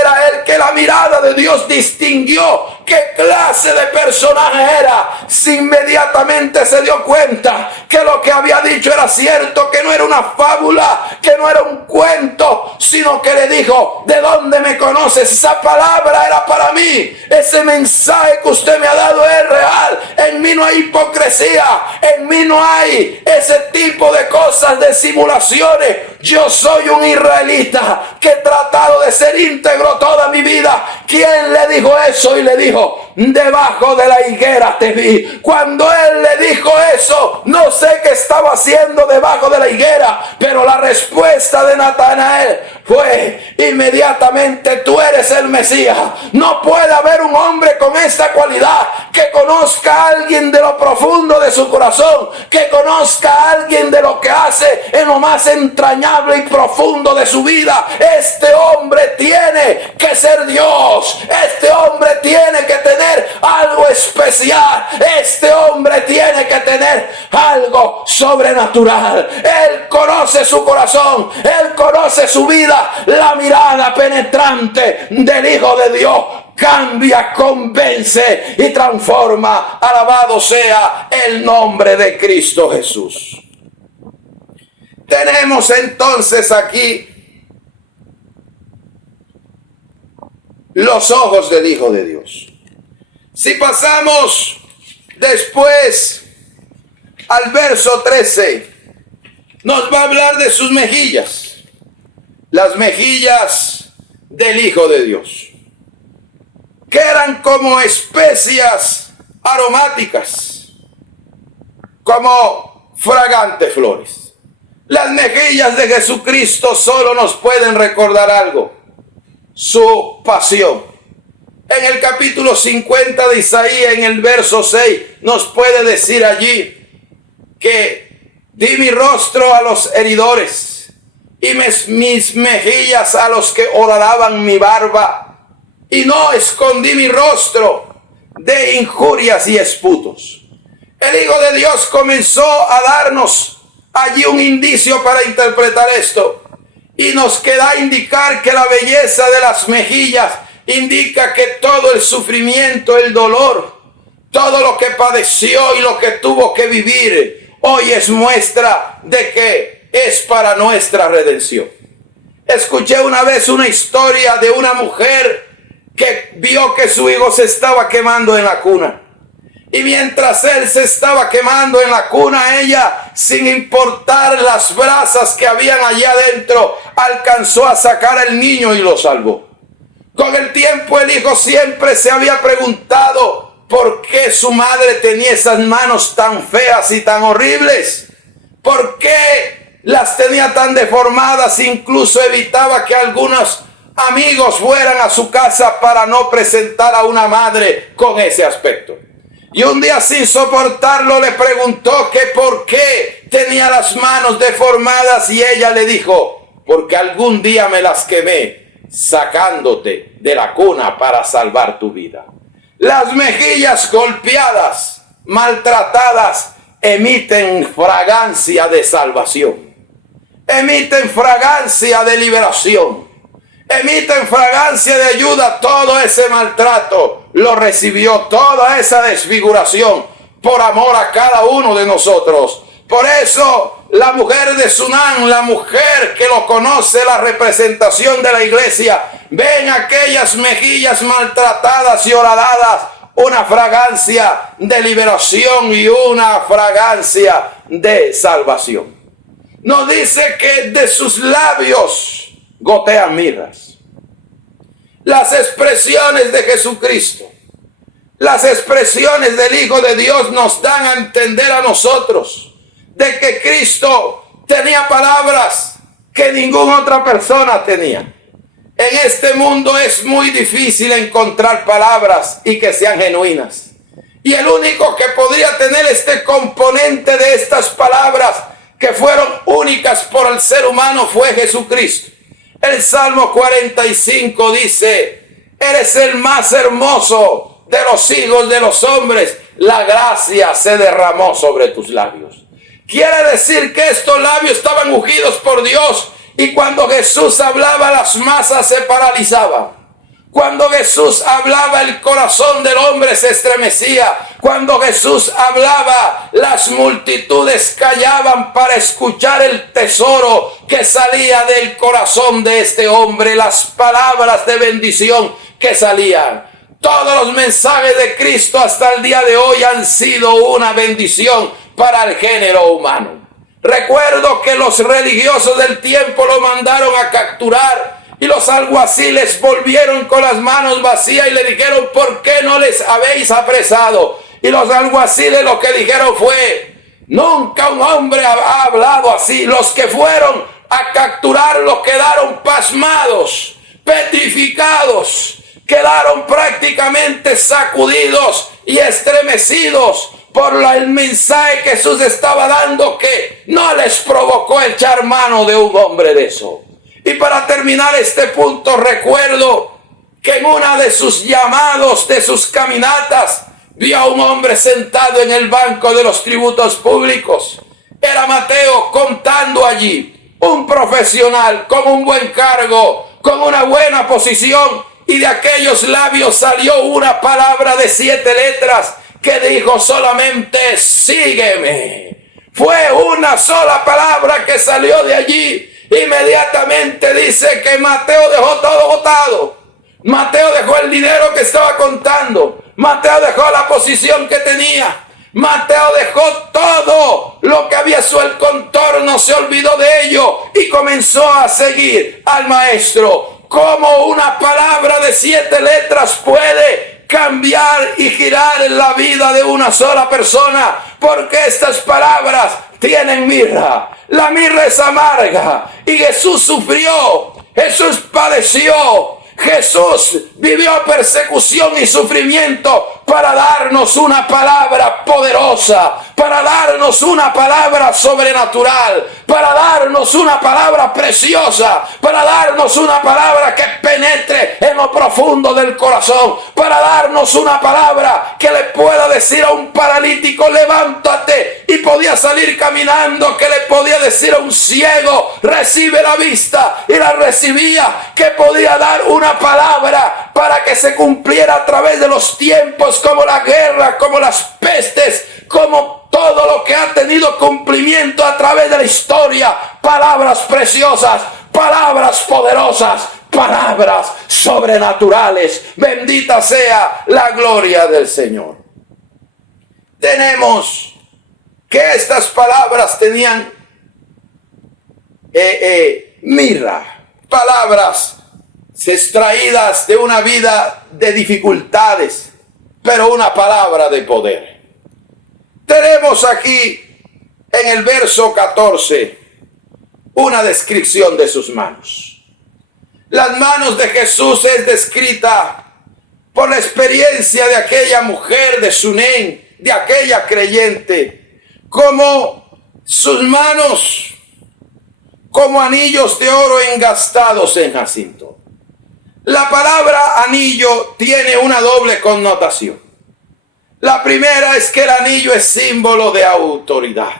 era él, que la mirada de Dios distinguió qué clase de personaje era, inmediatamente se dio cuenta que lo que había dicho era cierto, que no era una fábula, que no era un cuento, sino que le dijo: ¿de dónde me conoces? Esa palabra era para mí, ese mensaje que usted me ha dado es real, en mí no hay hipocresía, en mí no hay ese tipo de cosas, de simulaciones. Yo soy un israelita que he tratado de ser íntegro toda mi vida. ¿Quién le dijo eso? Y le dijo: debajo de la higuera te vi. Cuando él le dijo eso, no sé qué estaba haciendo debajo de la higuera, pero la respuesta de Natanael fue inmediatamente: tú eres el Mesías. No puede haber un hombre con esta cualidad que conozca a alguien de lo profundo de su corazón, que conozca a alguien de lo que hace en lo más entrañable y profundo de su vida. Este hombre tiene que ser Dios. Este hombre tiene que tener algo especial. Este hombre tiene que tener algo sobrenatural. Él conoce su corazón, él conoce su vida. La mirada penetrante del Hijo de Dios cambia, convence y transforma. Alabado sea el nombre de Cristo Jesús. Tenemos entonces aquí los ojos del Hijo de Dios. Si pasamos después al verso 13, nos va a hablar de sus mejillas, las mejillas del Hijo de Dios, que eran como especias aromáticas, como fragantes flores. Las mejillas de Jesucristo solo nos pueden recordar algo: su pasión. En el capítulo 50 de Isaías, en el verso 6, nos puede decir allí que di mi rostro a los heridores y mis mejillas a los que horaban mi barba, y no escondí mi rostro de injurias y esputos. El Hijo de Dios comenzó a darnos allí un indicio para interpretar esto, y nos queda indicar que la belleza de las mejillas indica que todo el sufrimiento, el dolor, todo lo que padeció y lo que tuvo que vivir, hoy es muestra de que es para nuestra redención. Escuché una vez una historia de una mujer que vio que su hijo se estaba quemando en la cuna. Y mientras él se estaba quemando en la cuna, ella, sin importar las brasas que habían allá adentro, alcanzó a sacar al niño y lo salvó. Con el tiempo el hijo siempre se había preguntado por qué su madre tenía esas manos tan feas y tan horribles. ¿Por qué las tenía tan deformadas? Incluso evitaba que algunos amigos fueran a su casa para no presentar a una madre con ese aspecto. Y un día, sin soportarlo, le preguntó que por qué tenía las manos deformadas, y ella le dijo: porque algún día me las quemé sacándote de la cuna para salvar tu vida. Las mejillas golpeadas, maltratadas, emiten fragancia de salvación, emiten fragancia de liberación, emiten fragancia de ayuda. Todo ese maltrato lo recibió, toda esa desfiguración, por amor a cada uno de nosotros. Por eso la mujer de Sunán, la mujer que lo conoce, la representación de la iglesia, ven aquellas mejillas maltratadas y horadadas, una fragancia de liberación y una fragancia de salvación. Nos dice que de sus labios gotean mirras. Las expresiones de Jesucristo, Las expresiones del Hijo de Dios nos dan a entender a nosotros de que Cristo tenía palabras que ninguna otra persona tenía. En este mundo es muy difícil encontrar palabras y que sean genuinas. Y el único que podría tener este componente de estas palabras que fueron únicas por el ser humano fue Jesucristo. El Salmo 45 dice: eres el más hermoso de los hijos de los hombres, la gracia se derramó sobre tus labios. Quiere decir que estos labios estaban ungidos por Dios, y cuando Jesús hablaba las masas se paralizaban. Cuando Jesús hablaba el corazón del hombre se estremecía. Cuando Jesús hablaba las multitudes callaban para escuchar el tesoro que salía del corazón de este hombre, las palabras de bendición que salían. Todos los mensajes de Cristo hasta el día de hoy han sido una bendición para el género humano. Recuerdo que los religiosos del tiempo lo mandaron a capturar y los alguaciles volvieron con las manos vacías y le dijeron: ¿por qué no les habéis apresado? Y los alguaciles lo que dijeron fue: nunca un hombre ha hablado así. Los que fueron a capturarlo quedaron pasmados, petrificados, quedaron prácticamente sacudidos y estremecidos por el mensaje que Jesús estaba dando, que no les provocó echar mano de un hombre de eso. Y para terminar este punto, recuerdo que en una de sus llamados, de sus caminatas, vio a un hombre sentado en el banco de los tributos públicos. Era Mateo, contando allí, un profesional con un buen cargo, con una buena posición, y de aquellos labios salió una palabra de 7 letras que dijo solamente: sígueme. Fue una sola palabra que salió de allí. Inmediatamente dice que Mateo dejó todo botado. Mateo dejó el dinero que estaba contando. Mateo dejó la posición que tenía. Mateo dejó todo lo que había su el contorno, se olvidó de ello y comenzó a seguir al maestro. ¿Cómo una palabra de 7 letras puede cambiar y girar en la vida de una sola persona? Porque estas palabras tienen mirra. La mirra es amarga y Jesús sufrió, Jesús padeció, Jesús vivió persecución y sufrimiento para darnos una palabra poderosa, para darnos una palabra sobrenatural, para darnos una palabra preciosa, para darnos una palabra que penetre en lo profundo del corazón, para darnos una palabra que le pueda decir a un paralítico: levántate, y podía salir caminando, que le podía decir a un ciego: recibe la vista, y la recibía, que podía dar una palabra para que se cumpliera a través de los tiempos, como la guerra, como las pestes, como todo lo que ha tenido cumplimiento a través de la historia. Palabras preciosas, palabras poderosas, palabras sobrenaturales. Bendita sea la gloria del Señor. Tenemos que estas palabras tenían mirra, palabras extraídas de una vida de dificultades, pero una palabra de poder. Tenemos aquí en el verso 14 una descripción de sus manos. Las manos de Jesús es descrita por la experiencia de aquella mujer de Sunén, de aquella creyente, como sus manos como anillos de oro engastados en jacinto. La palabra anillo tiene una doble connotación. La primera es que el anillo es símbolo de autoridad.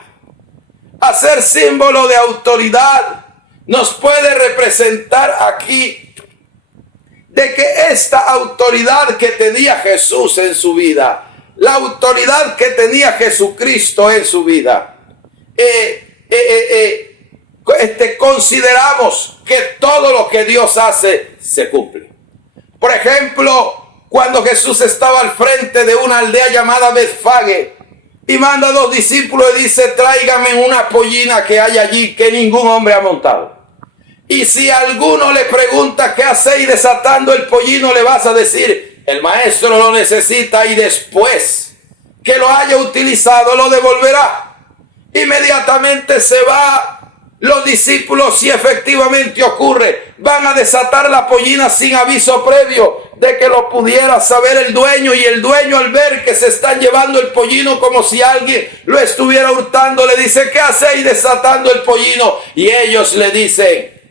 Hacer símbolo de autoridad nos puede representar aquí de que esta autoridad que tenía Jesús en su vida, la autoridad que tenía Jesucristo en su vida, consideramos que todo lo que Dios hace se cumple. Por ejemplo, cuando Jesús estaba al frente de una aldea llamada Betfage y manda a 2 discípulos y dice: tráigame una pollina que hay allí que ningún hombre ha montado. Y si alguno le pregunta: ¿qué hacéis desatando el pollino?, le vas a decir: el maestro lo necesita y después que lo haya utilizado lo devolverá. Inmediatamente se va. Los discípulos, si efectivamente ocurre, van a desatar la pollina sin aviso previo de que lo pudiera saber el dueño, y el dueño, al ver que se están llevando el pollino como si alguien lo estuviera hurtando, le dice: ¿qué hacéis desatando el pollino? Y ellos le dicen: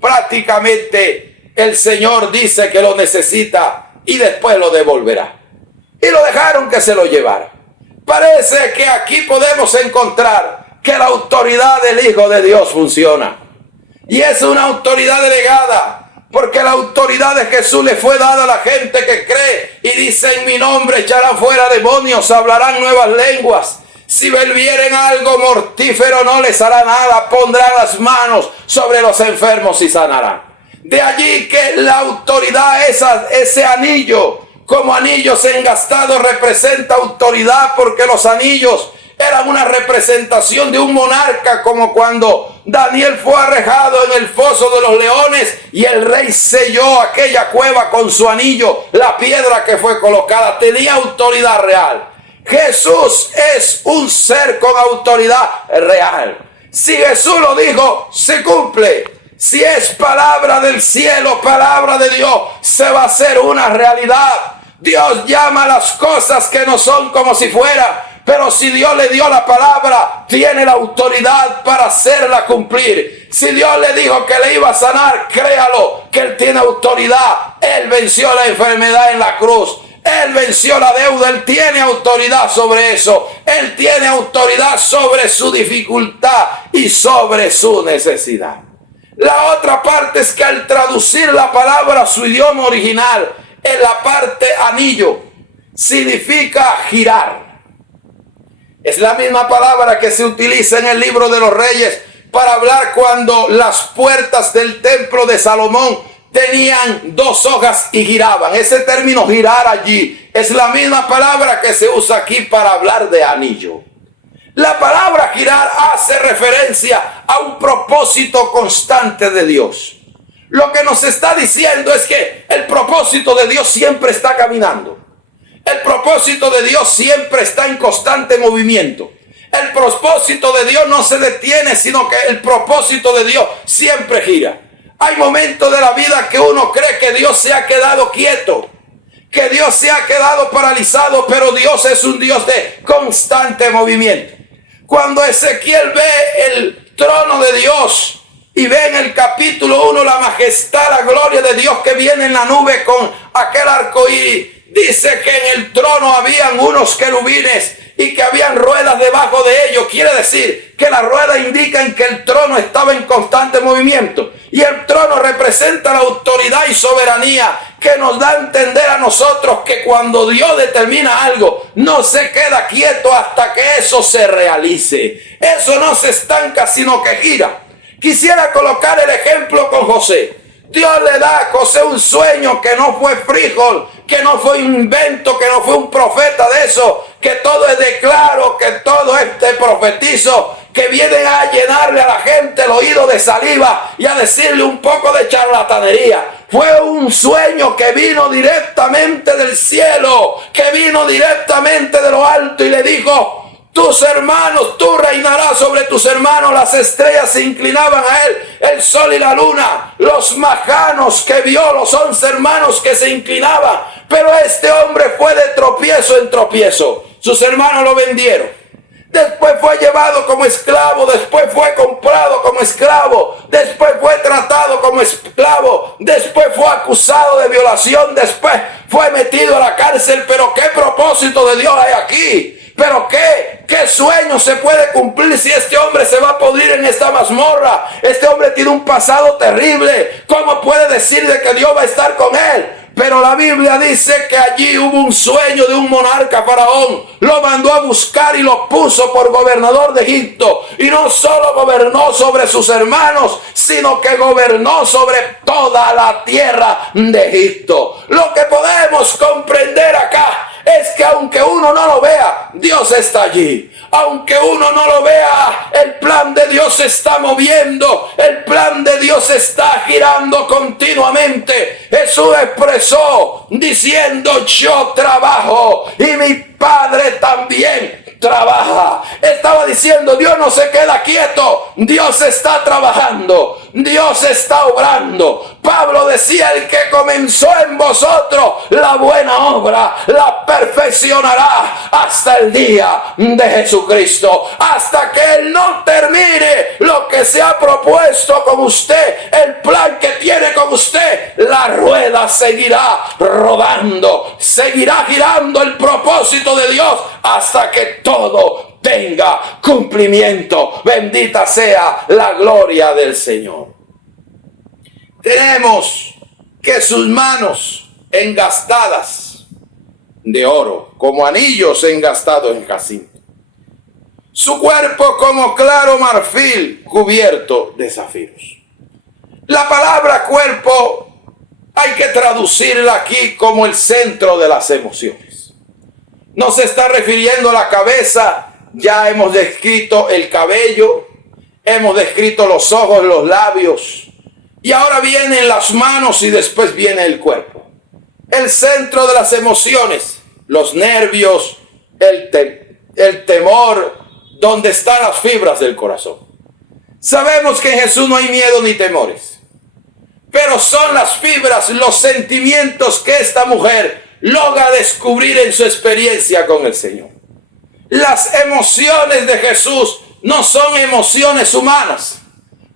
prácticamente el Señor dice que lo necesita y después lo devolverá. Y lo dejaron que se lo llevara. Parece que aquí podemos encontrar que la autoridad del Hijo de Dios funciona. Y es una autoridad delegada, porque la autoridad de Jesús le fue dada a la gente que cree y dice: en mi nombre echarán fuera demonios, hablarán nuevas lenguas. Si bebieren algo mortífero no les hará nada, pondrán las manos sobre los enfermos y sanarán. De allí que la autoridad, ese anillo, como anillos engastados, representa autoridad, porque los anillos eran una representación de un monarca, como cuando Daniel fue arrojado en el foso de los leones y el rey selló aquella cueva con su anillo, la piedra que fue colocada. Tenía autoridad real. Jesús es un ser con autoridad real. Si Jesús lo dijo, se cumple. Si es palabra del cielo, palabra de Dios, se va a hacer una realidad. Dios llama a las cosas que no son como si fuera. Pero si Dios le dio la palabra, tiene la autoridad para hacerla cumplir. Si Dios le dijo que le iba a sanar, créalo, que Él tiene autoridad. Él venció la enfermedad en la cruz. Él venció la deuda. Él tiene autoridad sobre eso. Él tiene autoridad sobre su dificultad y sobre su necesidad. La otra parte es que al traducir la palabra a su idioma original, en la parte anillo, significa girar. Es la misma palabra que se utiliza en el libro de los Reyes para hablar cuando las puertas del templo de Salomón tenían dos hojas y giraban. Ese término girar allí es la misma palabra que se usa aquí para hablar de anillo. La palabra girar hace referencia a un propósito constante de Dios. Lo que nos está diciendo es que el propósito de Dios siempre está caminando. El propósito de Dios siempre está en constante movimiento. El propósito de Dios no se detiene, sino que el propósito de Dios siempre gira. Hay momentos de la vida que uno cree que Dios se ha quedado quieto, que Dios se ha quedado paralizado, pero Dios es un Dios de constante movimiento. Cuando Ezequiel ve el trono de Dios y ve en el capítulo 1 la majestad, la gloria de Dios que viene en la nube con aquel arcoíris, dice que en el trono habían unos querubines y que habían ruedas debajo de ellos. Quiere decir que las ruedas indican que el trono estaba en constante movimiento. Y el trono representa la autoridad y soberanía que nos da a entender a nosotros que cuando Dios determina algo, no se queda quieto hasta que eso se realice. Eso no se estanca, sino que gira. Quisiera colocar el ejemplo con José. Dios le da a José un sueño que no fue frijol, que no fue un invento, que no fue un profeta de eso, que todo es de claro, que todo es de profetizo, que vienen a llenarle a la gente el oído de saliva y a decirle un poco de charlatanería. Fue un sueño que vino directamente del cielo, que vino directamente de lo alto y le dijo: tus hermanos, tú reinarás sobre tus hermanos. Las estrellas se inclinaban a él, el sol y la luna, los majanos que vio, los 11 hermanos que se inclinaban. Pero este hombre fue de tropiezo en tropiezo. Sus hermanos lo vendieron. Después fue llevado como esclavo, después fue comprado como esclavo, después fue tratado como esclavo, después fue acusado de violación, después fue metido a la cárcel. Pero ¿qué propósito de Dios hay aquí? Pero ¿qué sueño se puede cumplir si este hombre se va a podrir en esta mazmorra? Este hombre tiene un pasado terrible. ¿Cómo puede decir de que Dios va a estar con él? Pero la Biblia dice que allí hubo un sueño de un monarca faraón. Lo mandó a buscar y lo puso por gobernador de Egipto. Y no solo gobernó sobre sus hermanos, sino que gobernó sobre toda la tierra de Egipto. Lo que podemos comprender acá es que aunque uno no lo vea, Dios está allí. Aunque uno no lo vea, el plan de Dios se está moviendo, el plan de Dios está girando continuamente. Jesús expresó diciendo: yo trabajo y mi Padre también trabaja. Estaba diciendo: Dios no se queda quieto, Dios está trabajando, Dios está obrando. Pablo decía: el que comenzó en vosotros la buena obra la perfeccionará hasta el día de Jesucristo, hasta que Él no termine lo que se ha propuesto con usted, el plan que tiene con usted. La rueda seguirá rodando, seguirá girando el propósito de Dios hasta que todo tenga cumplimiento. Bendita sea la gloria del Señor. Tenemos que sus manos engastadas de oro, como anillos engastados en jacinto. Su cuerpo como claro marfil cubierto de zafiros. La palabra cuerpo hay que traducirla aquí como el centro de las emociones. No se está refiriendo a la cabeza. Ya hemos descrito el cabello, hemos descrito los ojos, los labios, y ahora vienen las manos y después viene el cuerpo. El centro de las emociones, los nervios, el temor, donde están las fibras del corazón. Sabemos que en Jesús no hay miedo ni temores, pero son las fibras, los sentimientos que esta mujer logra descubrir en su experiencia con el Señor. Las emociones de Jesús no son emociones humanas,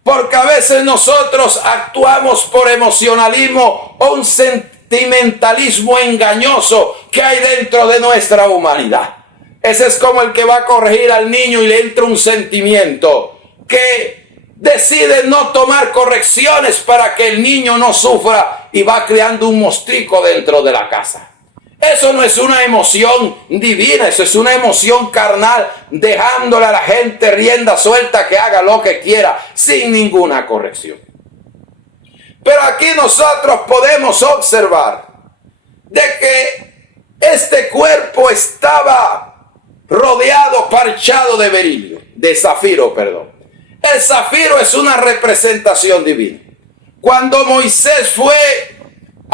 porque a veces nosotros actuamos por emocionalismo o un sentimentalismo engañoso que hay dentro de nuestra humanidad. Ese es como el que va a corregir al niño y le entra un sentimiento que decide no tomar correcciones para que el niño no sufra y va creando un mostrico dentro de la casa. Eso no es una emoción divina, eso es una emoción carnal, dejándole a la gente rienda suelta que haga lo que quiera sin ninguna corrección. Pero aquí nosotros podemos observar de que este cuerpo estaba rodeado, parchado de berilio, de zafiro, perdón. El zafiro es una representación divina. Cuando Moisés fue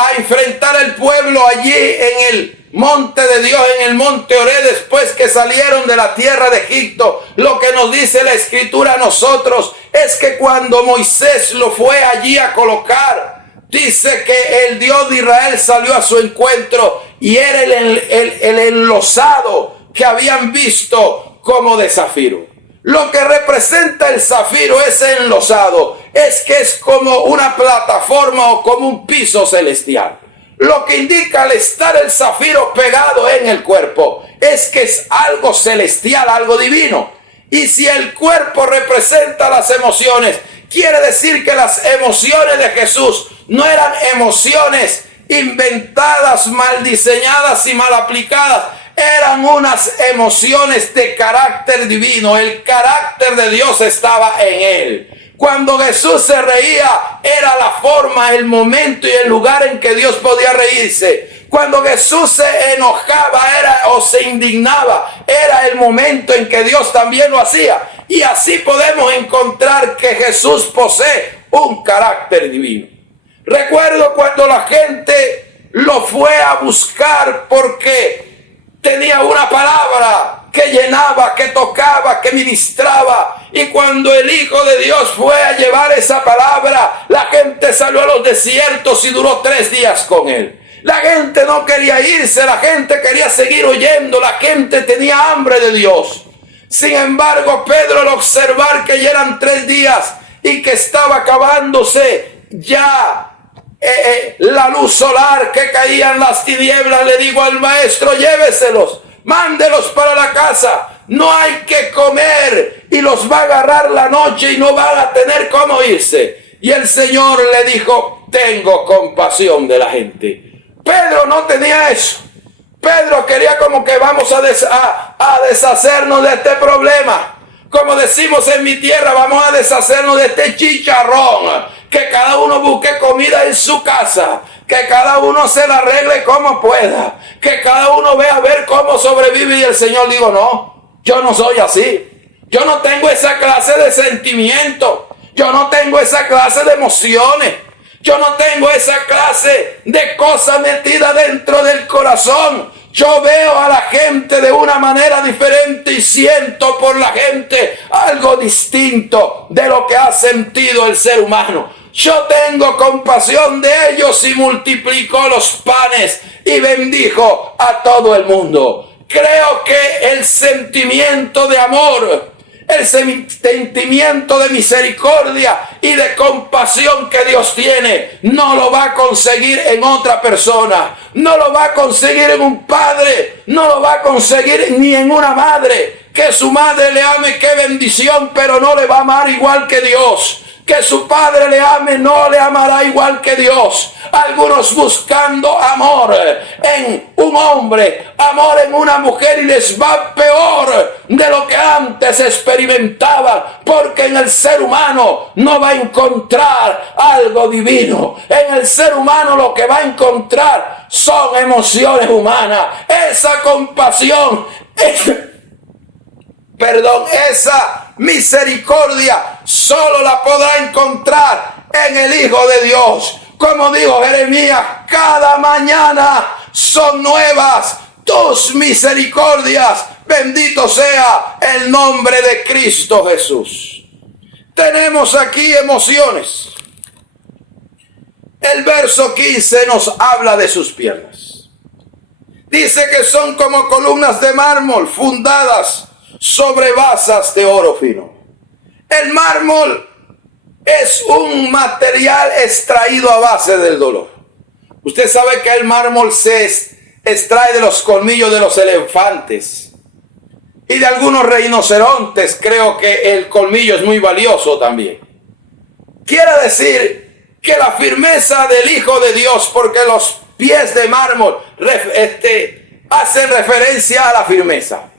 a enfrentar al pueblo allí en el monte de Dios, en el monte Oré, después que salieron de la tierra de Egipto, lo que nos dice la Escritura a nosotros es que cuando Moisés lo fue allí a colocar, dice que el Dios de Israel salió a su encuentro y era el enlosado que habían visto como de zafiro. Lo que representa el zafiro, ese enlosado, es que es como una plataforma o como un piso celestial. Lo que indica al estar el zafiro pegado en el cuerpo es que es algo celestial, algo divino. Y si el cuerpo representa las emociones, quiere decir que las emociones de Jesús no eran emociones inventadas, mal diseñadas y mal aplicadas. Eran unas emociones de carácter divino. El carácter de Dios estaba en él. Cuando Jesús se reía, era la forma, el momento y el lugar en que Dios podía reírse. Cuando Jesús se enojaba o se indignaba, era el momento en que Dios también lo hacía. Y así podemos encontrar que Jesús posee un carácter divino. Recuerdo cuando la gente lo fue a buscar porque tenía una palabra que llenaba, que tocaba, que ministraba. Y cuando el Hijo de Dios fue a llevar esa palabra, la gente salió a los desiertos y duró 3 días con él. La gente no quería irse, la gente quería seguir oyendo, la gente tenía hambre de Dios. Sin embargo, Pedro, al observar que ya eran 3 días y que estaba acabándose ya la luz solar, que caían las tinieblas, le digo al maestro: lléveselos, mándelos para la casa, no hay que comer y los va a agarrar la noche y no van a tener cómo irse. Y el Señor le dijo: tengo compasión de la gente. Pedro no tenía eso. Pedro quería como que vamos a deshacernos de este problema. Como decimos en mi tierra, vamos a deshacernos de este chicharrón. Que cada uno busque comida en su casa. Que cada uno se la arregle como pueda. Que cada uno vea a ver cómo sobrevive. Y el Señor dijo: no, Yo no soy así. Yo no tengo esa clase de sentimiento. Yo no tengo esa clase de emociones. Yo no tengo esa clase de cosas metidas dentro del corazón. Yo veo a la gente de una manera diferente y siento por la gente algo distinto de lo que ha sentido el ser humano. Yo tengo compasión de ellos y multiplicó los panes y bendijo a todo el mundo. Creo que el sentimiento de amor, el sentimiento de misericordia y de compasión que Dios tiene, no lo va a conseguir en otra persona, no lo va a conseguir en un padre, no lo va a conseguir ni en una madre. Que su madre le ame, qué bendición, pero no le va a amar igual que Dios. Que su padre le ame, no le amará igual que Dios. Algunos buscando amor en un hombre, amor en una mujer, y les va peor de lo que antes experimentaban, porque en el ser humano no va a encontrar algo divino. En el ser humano lo que va a encontrar son emociones humanas. Esa compasión, esa misericordia solo la podrá encontrar en el Hijo de Dios. Como dijo Jeremías, cada mañana son nuevas tus misericordias. Bendito sea el nombre de Cristo Jesús. Tenemos aquí emociones. El verso 15 nos habla de sus piernas. Dice que son como columnas de mármol fundadas sobre basas de oro fino. El mármol es un material extraído a base del dolor. Usted sabe que el mármol se extrae de los colmillos de los elefantes y de algunos rinocerontes. Creo que el colmillo es muy valioso también. Quiere decir que la firmeza del Hijo de Dios, porque los pies de mármol hacen referencia a la firmeza.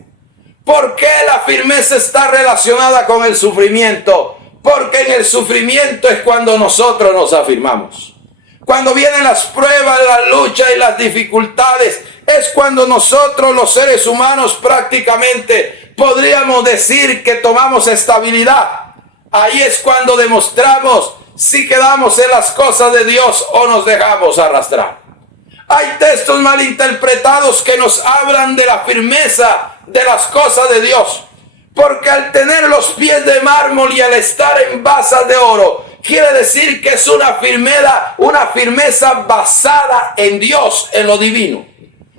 ¿Por qué la firmeza está relacionada con el sufrimiento? Porque en el sufrimiento es cuando nosotros nos afirmamos. Cuando vienen las pruebas, las luchas y las dificultades, es cuando nosotros los seres humanos prácticamente podríamos decir que tomamos estabilidad. Ahí es cuando demostramos si quedamos en las cosas de Dios o nos dejamos arrastrar. Hay textos malinterpretados que nos hablan de la firmeza de las cosas de Dios, porque al tener los pies de mármol y al estar en basas de oro, quiere decir que es una firmeza basada en Dios, en lo divino.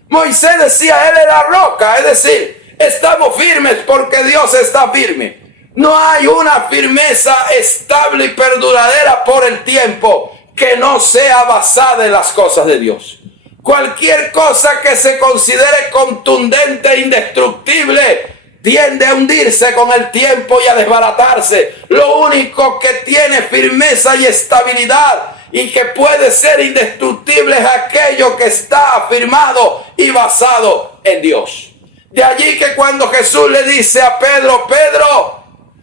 Moisés decía, él es la roca, es decir, estamos firmes porque Dios está firme. No hay una firmeza estable y perduradera por el tiempo que no sea basada en las cosas de Dios. Cualquier cosa que se considere contundente e indestructible tiende a hundirse con el tiempo y a desbaratarse. Lo único que tiene firmeza y estabilidad y que puede ser indestructible es aquello que está afirmado y basado en Dios. De allí que cuando Jesús le dice a Pedro, Pedro,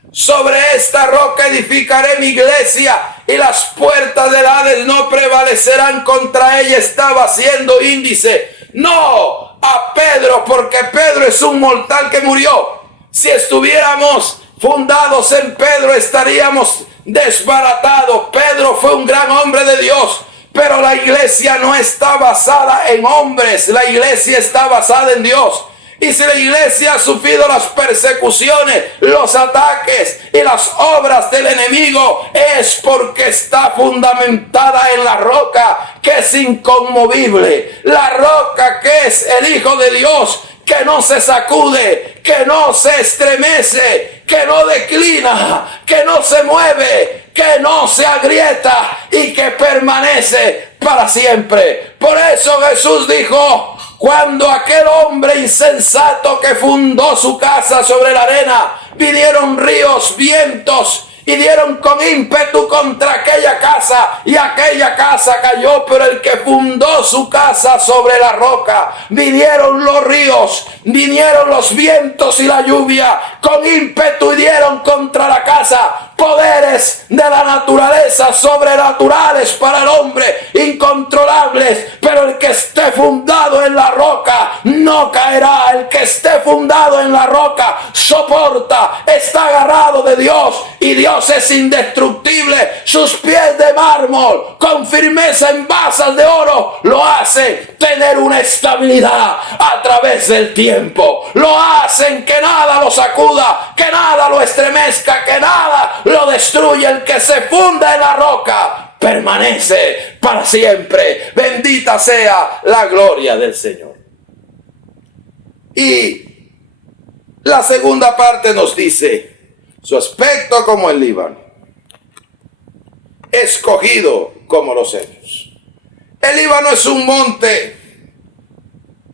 sobre esta roca edificaré mi iglesia y las puertas del Hades no prevalecerán contra ella, estaba haciendo índice no a Pedro, porque Pedro es un mortal que murió. Si estuviéramos fundados en Pedro estaríamos desbaratados. Pedro fue un gran hombre de Dios, pero la iglesia no está basada en hombres, la iglesia está basada en Dios. Y si la iglesia ha sufrido las persecuciones, los ataques y las obras del enemigo, es porque está fundamentada en la roca que es inconmovible. La roca que es el Hijo de Dios, que no se sacude, que no se estremece, que no declina, que no se mueve, que no se agrieta y que permanece para siempre. Por eso Jesús dijo, cuando aquel hombre insensato que fundó su casa sobre la arena, vinieron ríos, vientos y dieron con ímpetu contra aquella casa y aquella casa cayó, pero el que fundó su casa sobre la roca, vinieron los ríos, vinieron los vientos y la lluvia, con ímpetu y dieron contra la casa. Poderes de la naturaleza sobrenaturales para el hombre, incontrolables, pero el que esté fundado en la roca no caerá. El que esté fundado en la roca soporta, está agarrado de Dios y Dios es indestructible. Sus pies de mármol con firmeza en basas de oro lo hacen tener una estabilidad a través del tiempo. Lo hacen que nada lo sacuda, que nada lo estremezca, que nada lo destruya. El que se funda en la roca permanece para siempre. Bendita sea la gloria del Señor. Y la segunda parte nos dice: su aspecto como el Líbano, escogido como los cedros. El Líbano es un monte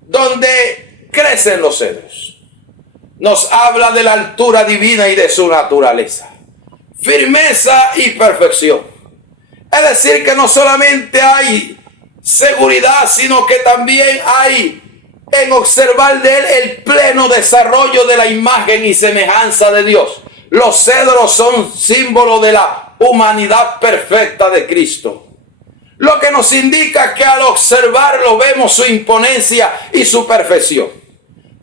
donde crecen los cedros. Nos habla de la altura divina y de su naturaleza, firmeza y perfección. Es decir, que no solamente hay seguridad, sino que también hay en observar de él el pleno desarrollo de la imagen y semejanza de Dios. Los cedros son símbolo de la humanidad perfecta de Cristo, lo que nos indica que al observarlo vemos su imponencia y su perfección.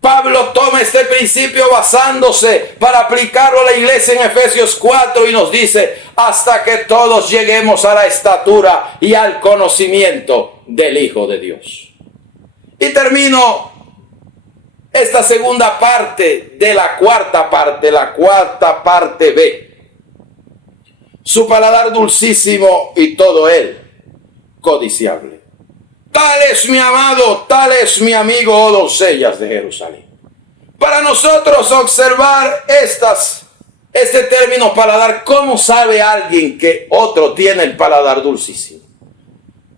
Pablo toma este principio basándose para aplicarlo a la iglesia en Efesios 4 y nos dice: hasta que todos lleguemos a la estatura y al conocimiento del Hijo de Dios. Y termino esta segunda parte de la cuarta parte B. Su paladar dulcísimo y todo él codiciable. Tal es mi amado, tal es mi amigo, oh doncellas de Jerusalén. Para nosotros observar este término paladar, ¿cómo sabe alguien que otro tiene el paladar dulcísimo?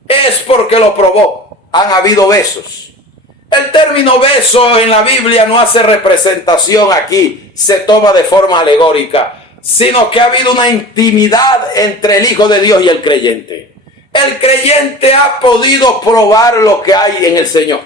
Es porque lo probó. Han habido besos. El término beso en la Biblia no hace representación aquí, se toma de forma alegórica, sino que ha habido una intimidad entre el Hijo de Dios y el creyente. El creyente ha podido probar lo que hay en el Señor.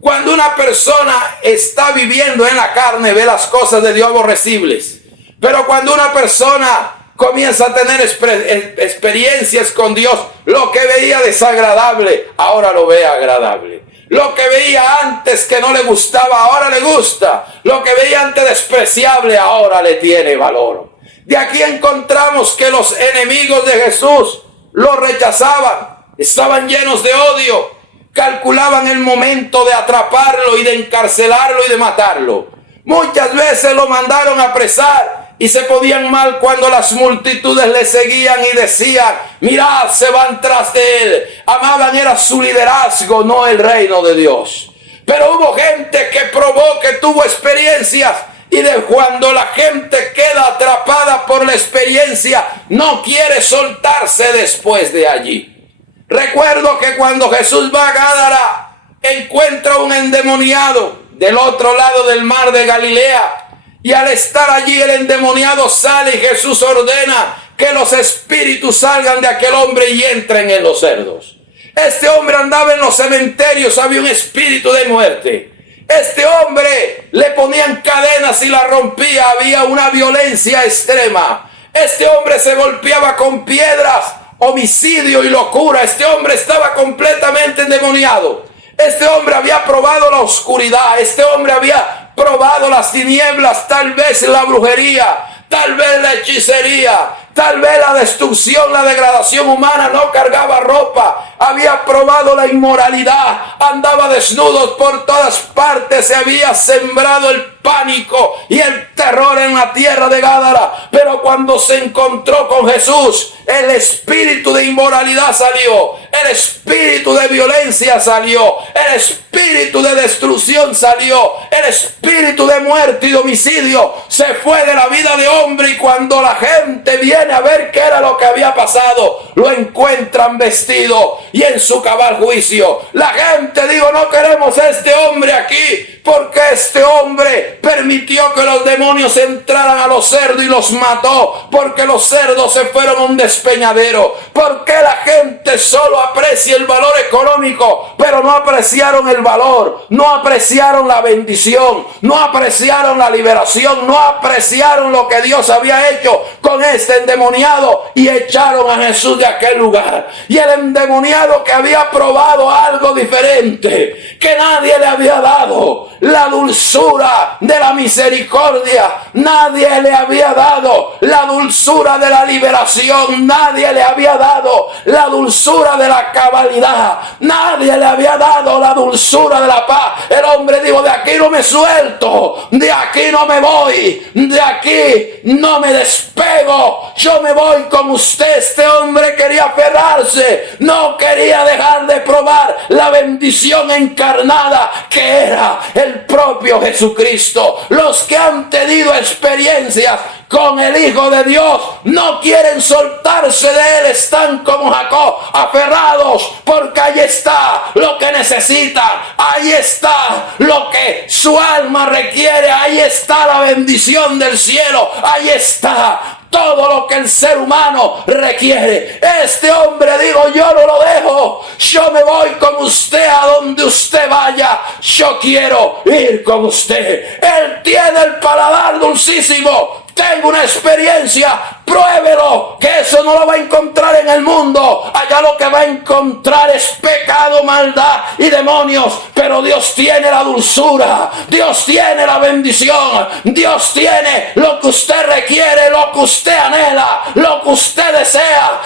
Cuando una persona está viviendo en la carne, ve las cosas de Dios aborrecibles. Pero cuando una persona comienza a tener experiencias con Dios, lo que veía desagradable, ahora lo ve agradable. Lo que veía antes que no le gustaba, ahora le gusta. Lo que veía antes despreciable, ahora le tiene valor. De aquí encontramos que los enemigos de Jesús lo rechazaban, estaban llenos de odio, calculaban el momento de atraparlo y de encarcelarlo y de matarlo. Muchas veces lo mandaron a apresar y se ponían mal cuando las multitudes le seguían y decían: mirad, se van tras de él. Amaban era su liderazgo, no el reino de Dios. Pero hubo gente que probó, que tuvo experiencias, y de cuando la gente queda atrapada por la experiencia, no quiere soltarse después de allí. Recuerdo que cuando Jesús va a Gádara, encuentra un endemoniado del otro lado del mar de Galilea. Y al estar allí el endemoniado sale y Jesús ordena que los espíritus salgan de aquel hombre y entren en los cerdos. Este hombre andaba en los cementerios, había un espíritu de muerte. Este hombre le ponían cadenas y la rompía, había una violencia extrema. Este hombre se golpeaba con piedras, homicidio y locura. Este hombre estaba completamente endemoniado. Este hombre había probado la oscuridad, este hombre había probado las tinieblas, tal vez la brujería, tal vez la hechicería, tal vez la destrucción, la degradación humana. No cargaba ropa, había probado la inmoralidad, andaba desnudo por todas partes, se había sembrado el pánico y el terror en la tierra de Gádara. Pero cuando se encontró con Jesús, el espíritu de inmoralidad salió, el espíritu de violencia salió, el espíritu de destrucción salió, el espíritu de muerte y de homicidio se fue de la vida de hombre. Y cuando la gente viene a ver qué era lo que había pasado, lo encuentran vestido y en su cabal juicio. La gente dijo: no queremos a este hombre aquí, porque este hombre qué permitió que los demonios entraran a los cerdos y los mató? Porque los cerdos se fueron a un despeñadero. ¿Por qué la gente solo aprecia el valor económico, pero no apreciaron el valor, no apreciaron la bendición, no apreciaron la liberación, no apreciaron lo que Dios había hecho con este endemoniado y echaron a Jesús de aquel lugar? Y el endemoniado, que había probado algo diferente que nadie le había dado, la dulzura de la misericordia, nadie le había dado la dulzura de la liberación, nadie le había dado la dulzura de la cabalidad, nadie le había dado la dulzura de la paz. El hombre dijo: de aquí no me suelto, de aquí no me voy, de aquí no me despego, yo me voy con usted. Este hombre quería aferrarse, no quería dejar de probar la bendición encarnada que era el propio Jesucristo. Los que han tenido experiencias con el Hijo de Dios no quieren soltarse de Él, están como Jacob, aferrados, porque ahí está lo que necesitan, ahí está lo que su alma requiere, ahí está la bendición del cielo, ahí está todo lo que el ser humano requiere. Este hombre dijo: yo no lo dejo, yo me voy con usted a donde usted vaya, yo quiero ir con usted. Él tiene el paladar dulcísimo, tengo una experiencia, pruébelo, que eso no lo va a encontrar en el mundo. Allá lo que va a encontrar es pecado, maldad y demonios. Pero Dios tiene la dulzura, Dios tiene la bendición, Dios tiene lo que usted requiere, lo que usted anhela, lo que usted desea.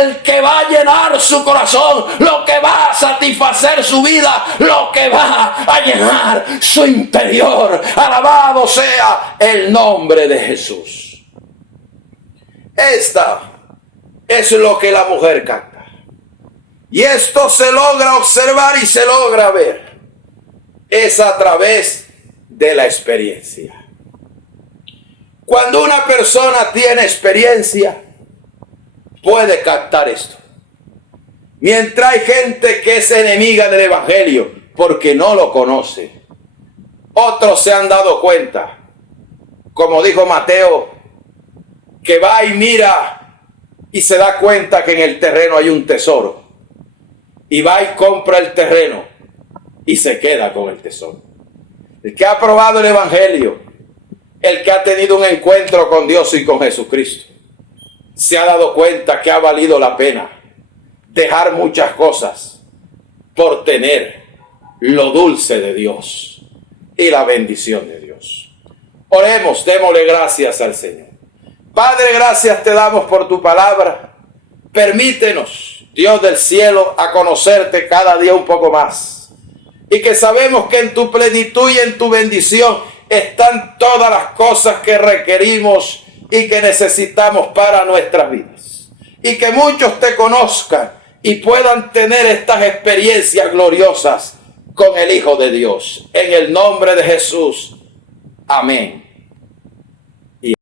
El que va a llenar su corazón, lo que va a satisfacer su vida, lo que va a llenar su interior. Alabado sea el nombre de Jesús. Esta es lo que la mujer capta. Y esto se logra observar y se logra ver. Es a través de la experiencia. Cuando una persona tiene experiencia, puede captar esto. Mientras hay gente que es enemiga del Evangelio porque no lo conoce, otros se han dado cuenta, como dijo Mateo, que va y mira y se da cuenta que en el terreno hay un tesoro. Y va y compra el terreno y se queda con el tesoro. El que ha probado el Evangelio, el que ha tenido un encuentro con Dios y con Jesucristo, se ha dado cuenta que ha valido la pena dejar muchas cosas por tener lo dulce de Dios y la bendición de Dios. Oremos, démosle gracias al Señor. Padre, gracias te damos por tu palabra. Permítenos, Dios del cielo, a conocerte cada día un poco más. Y que sabemos que en tu plenitud y en tu bendición están todas las cosas que requerimos y que necesitamos para nuestras vidas. Y que muchos te conozcan y puedan tener estas experiencias gloriosas con el Hijo de Dios. En el nombre de Jesús. Amén.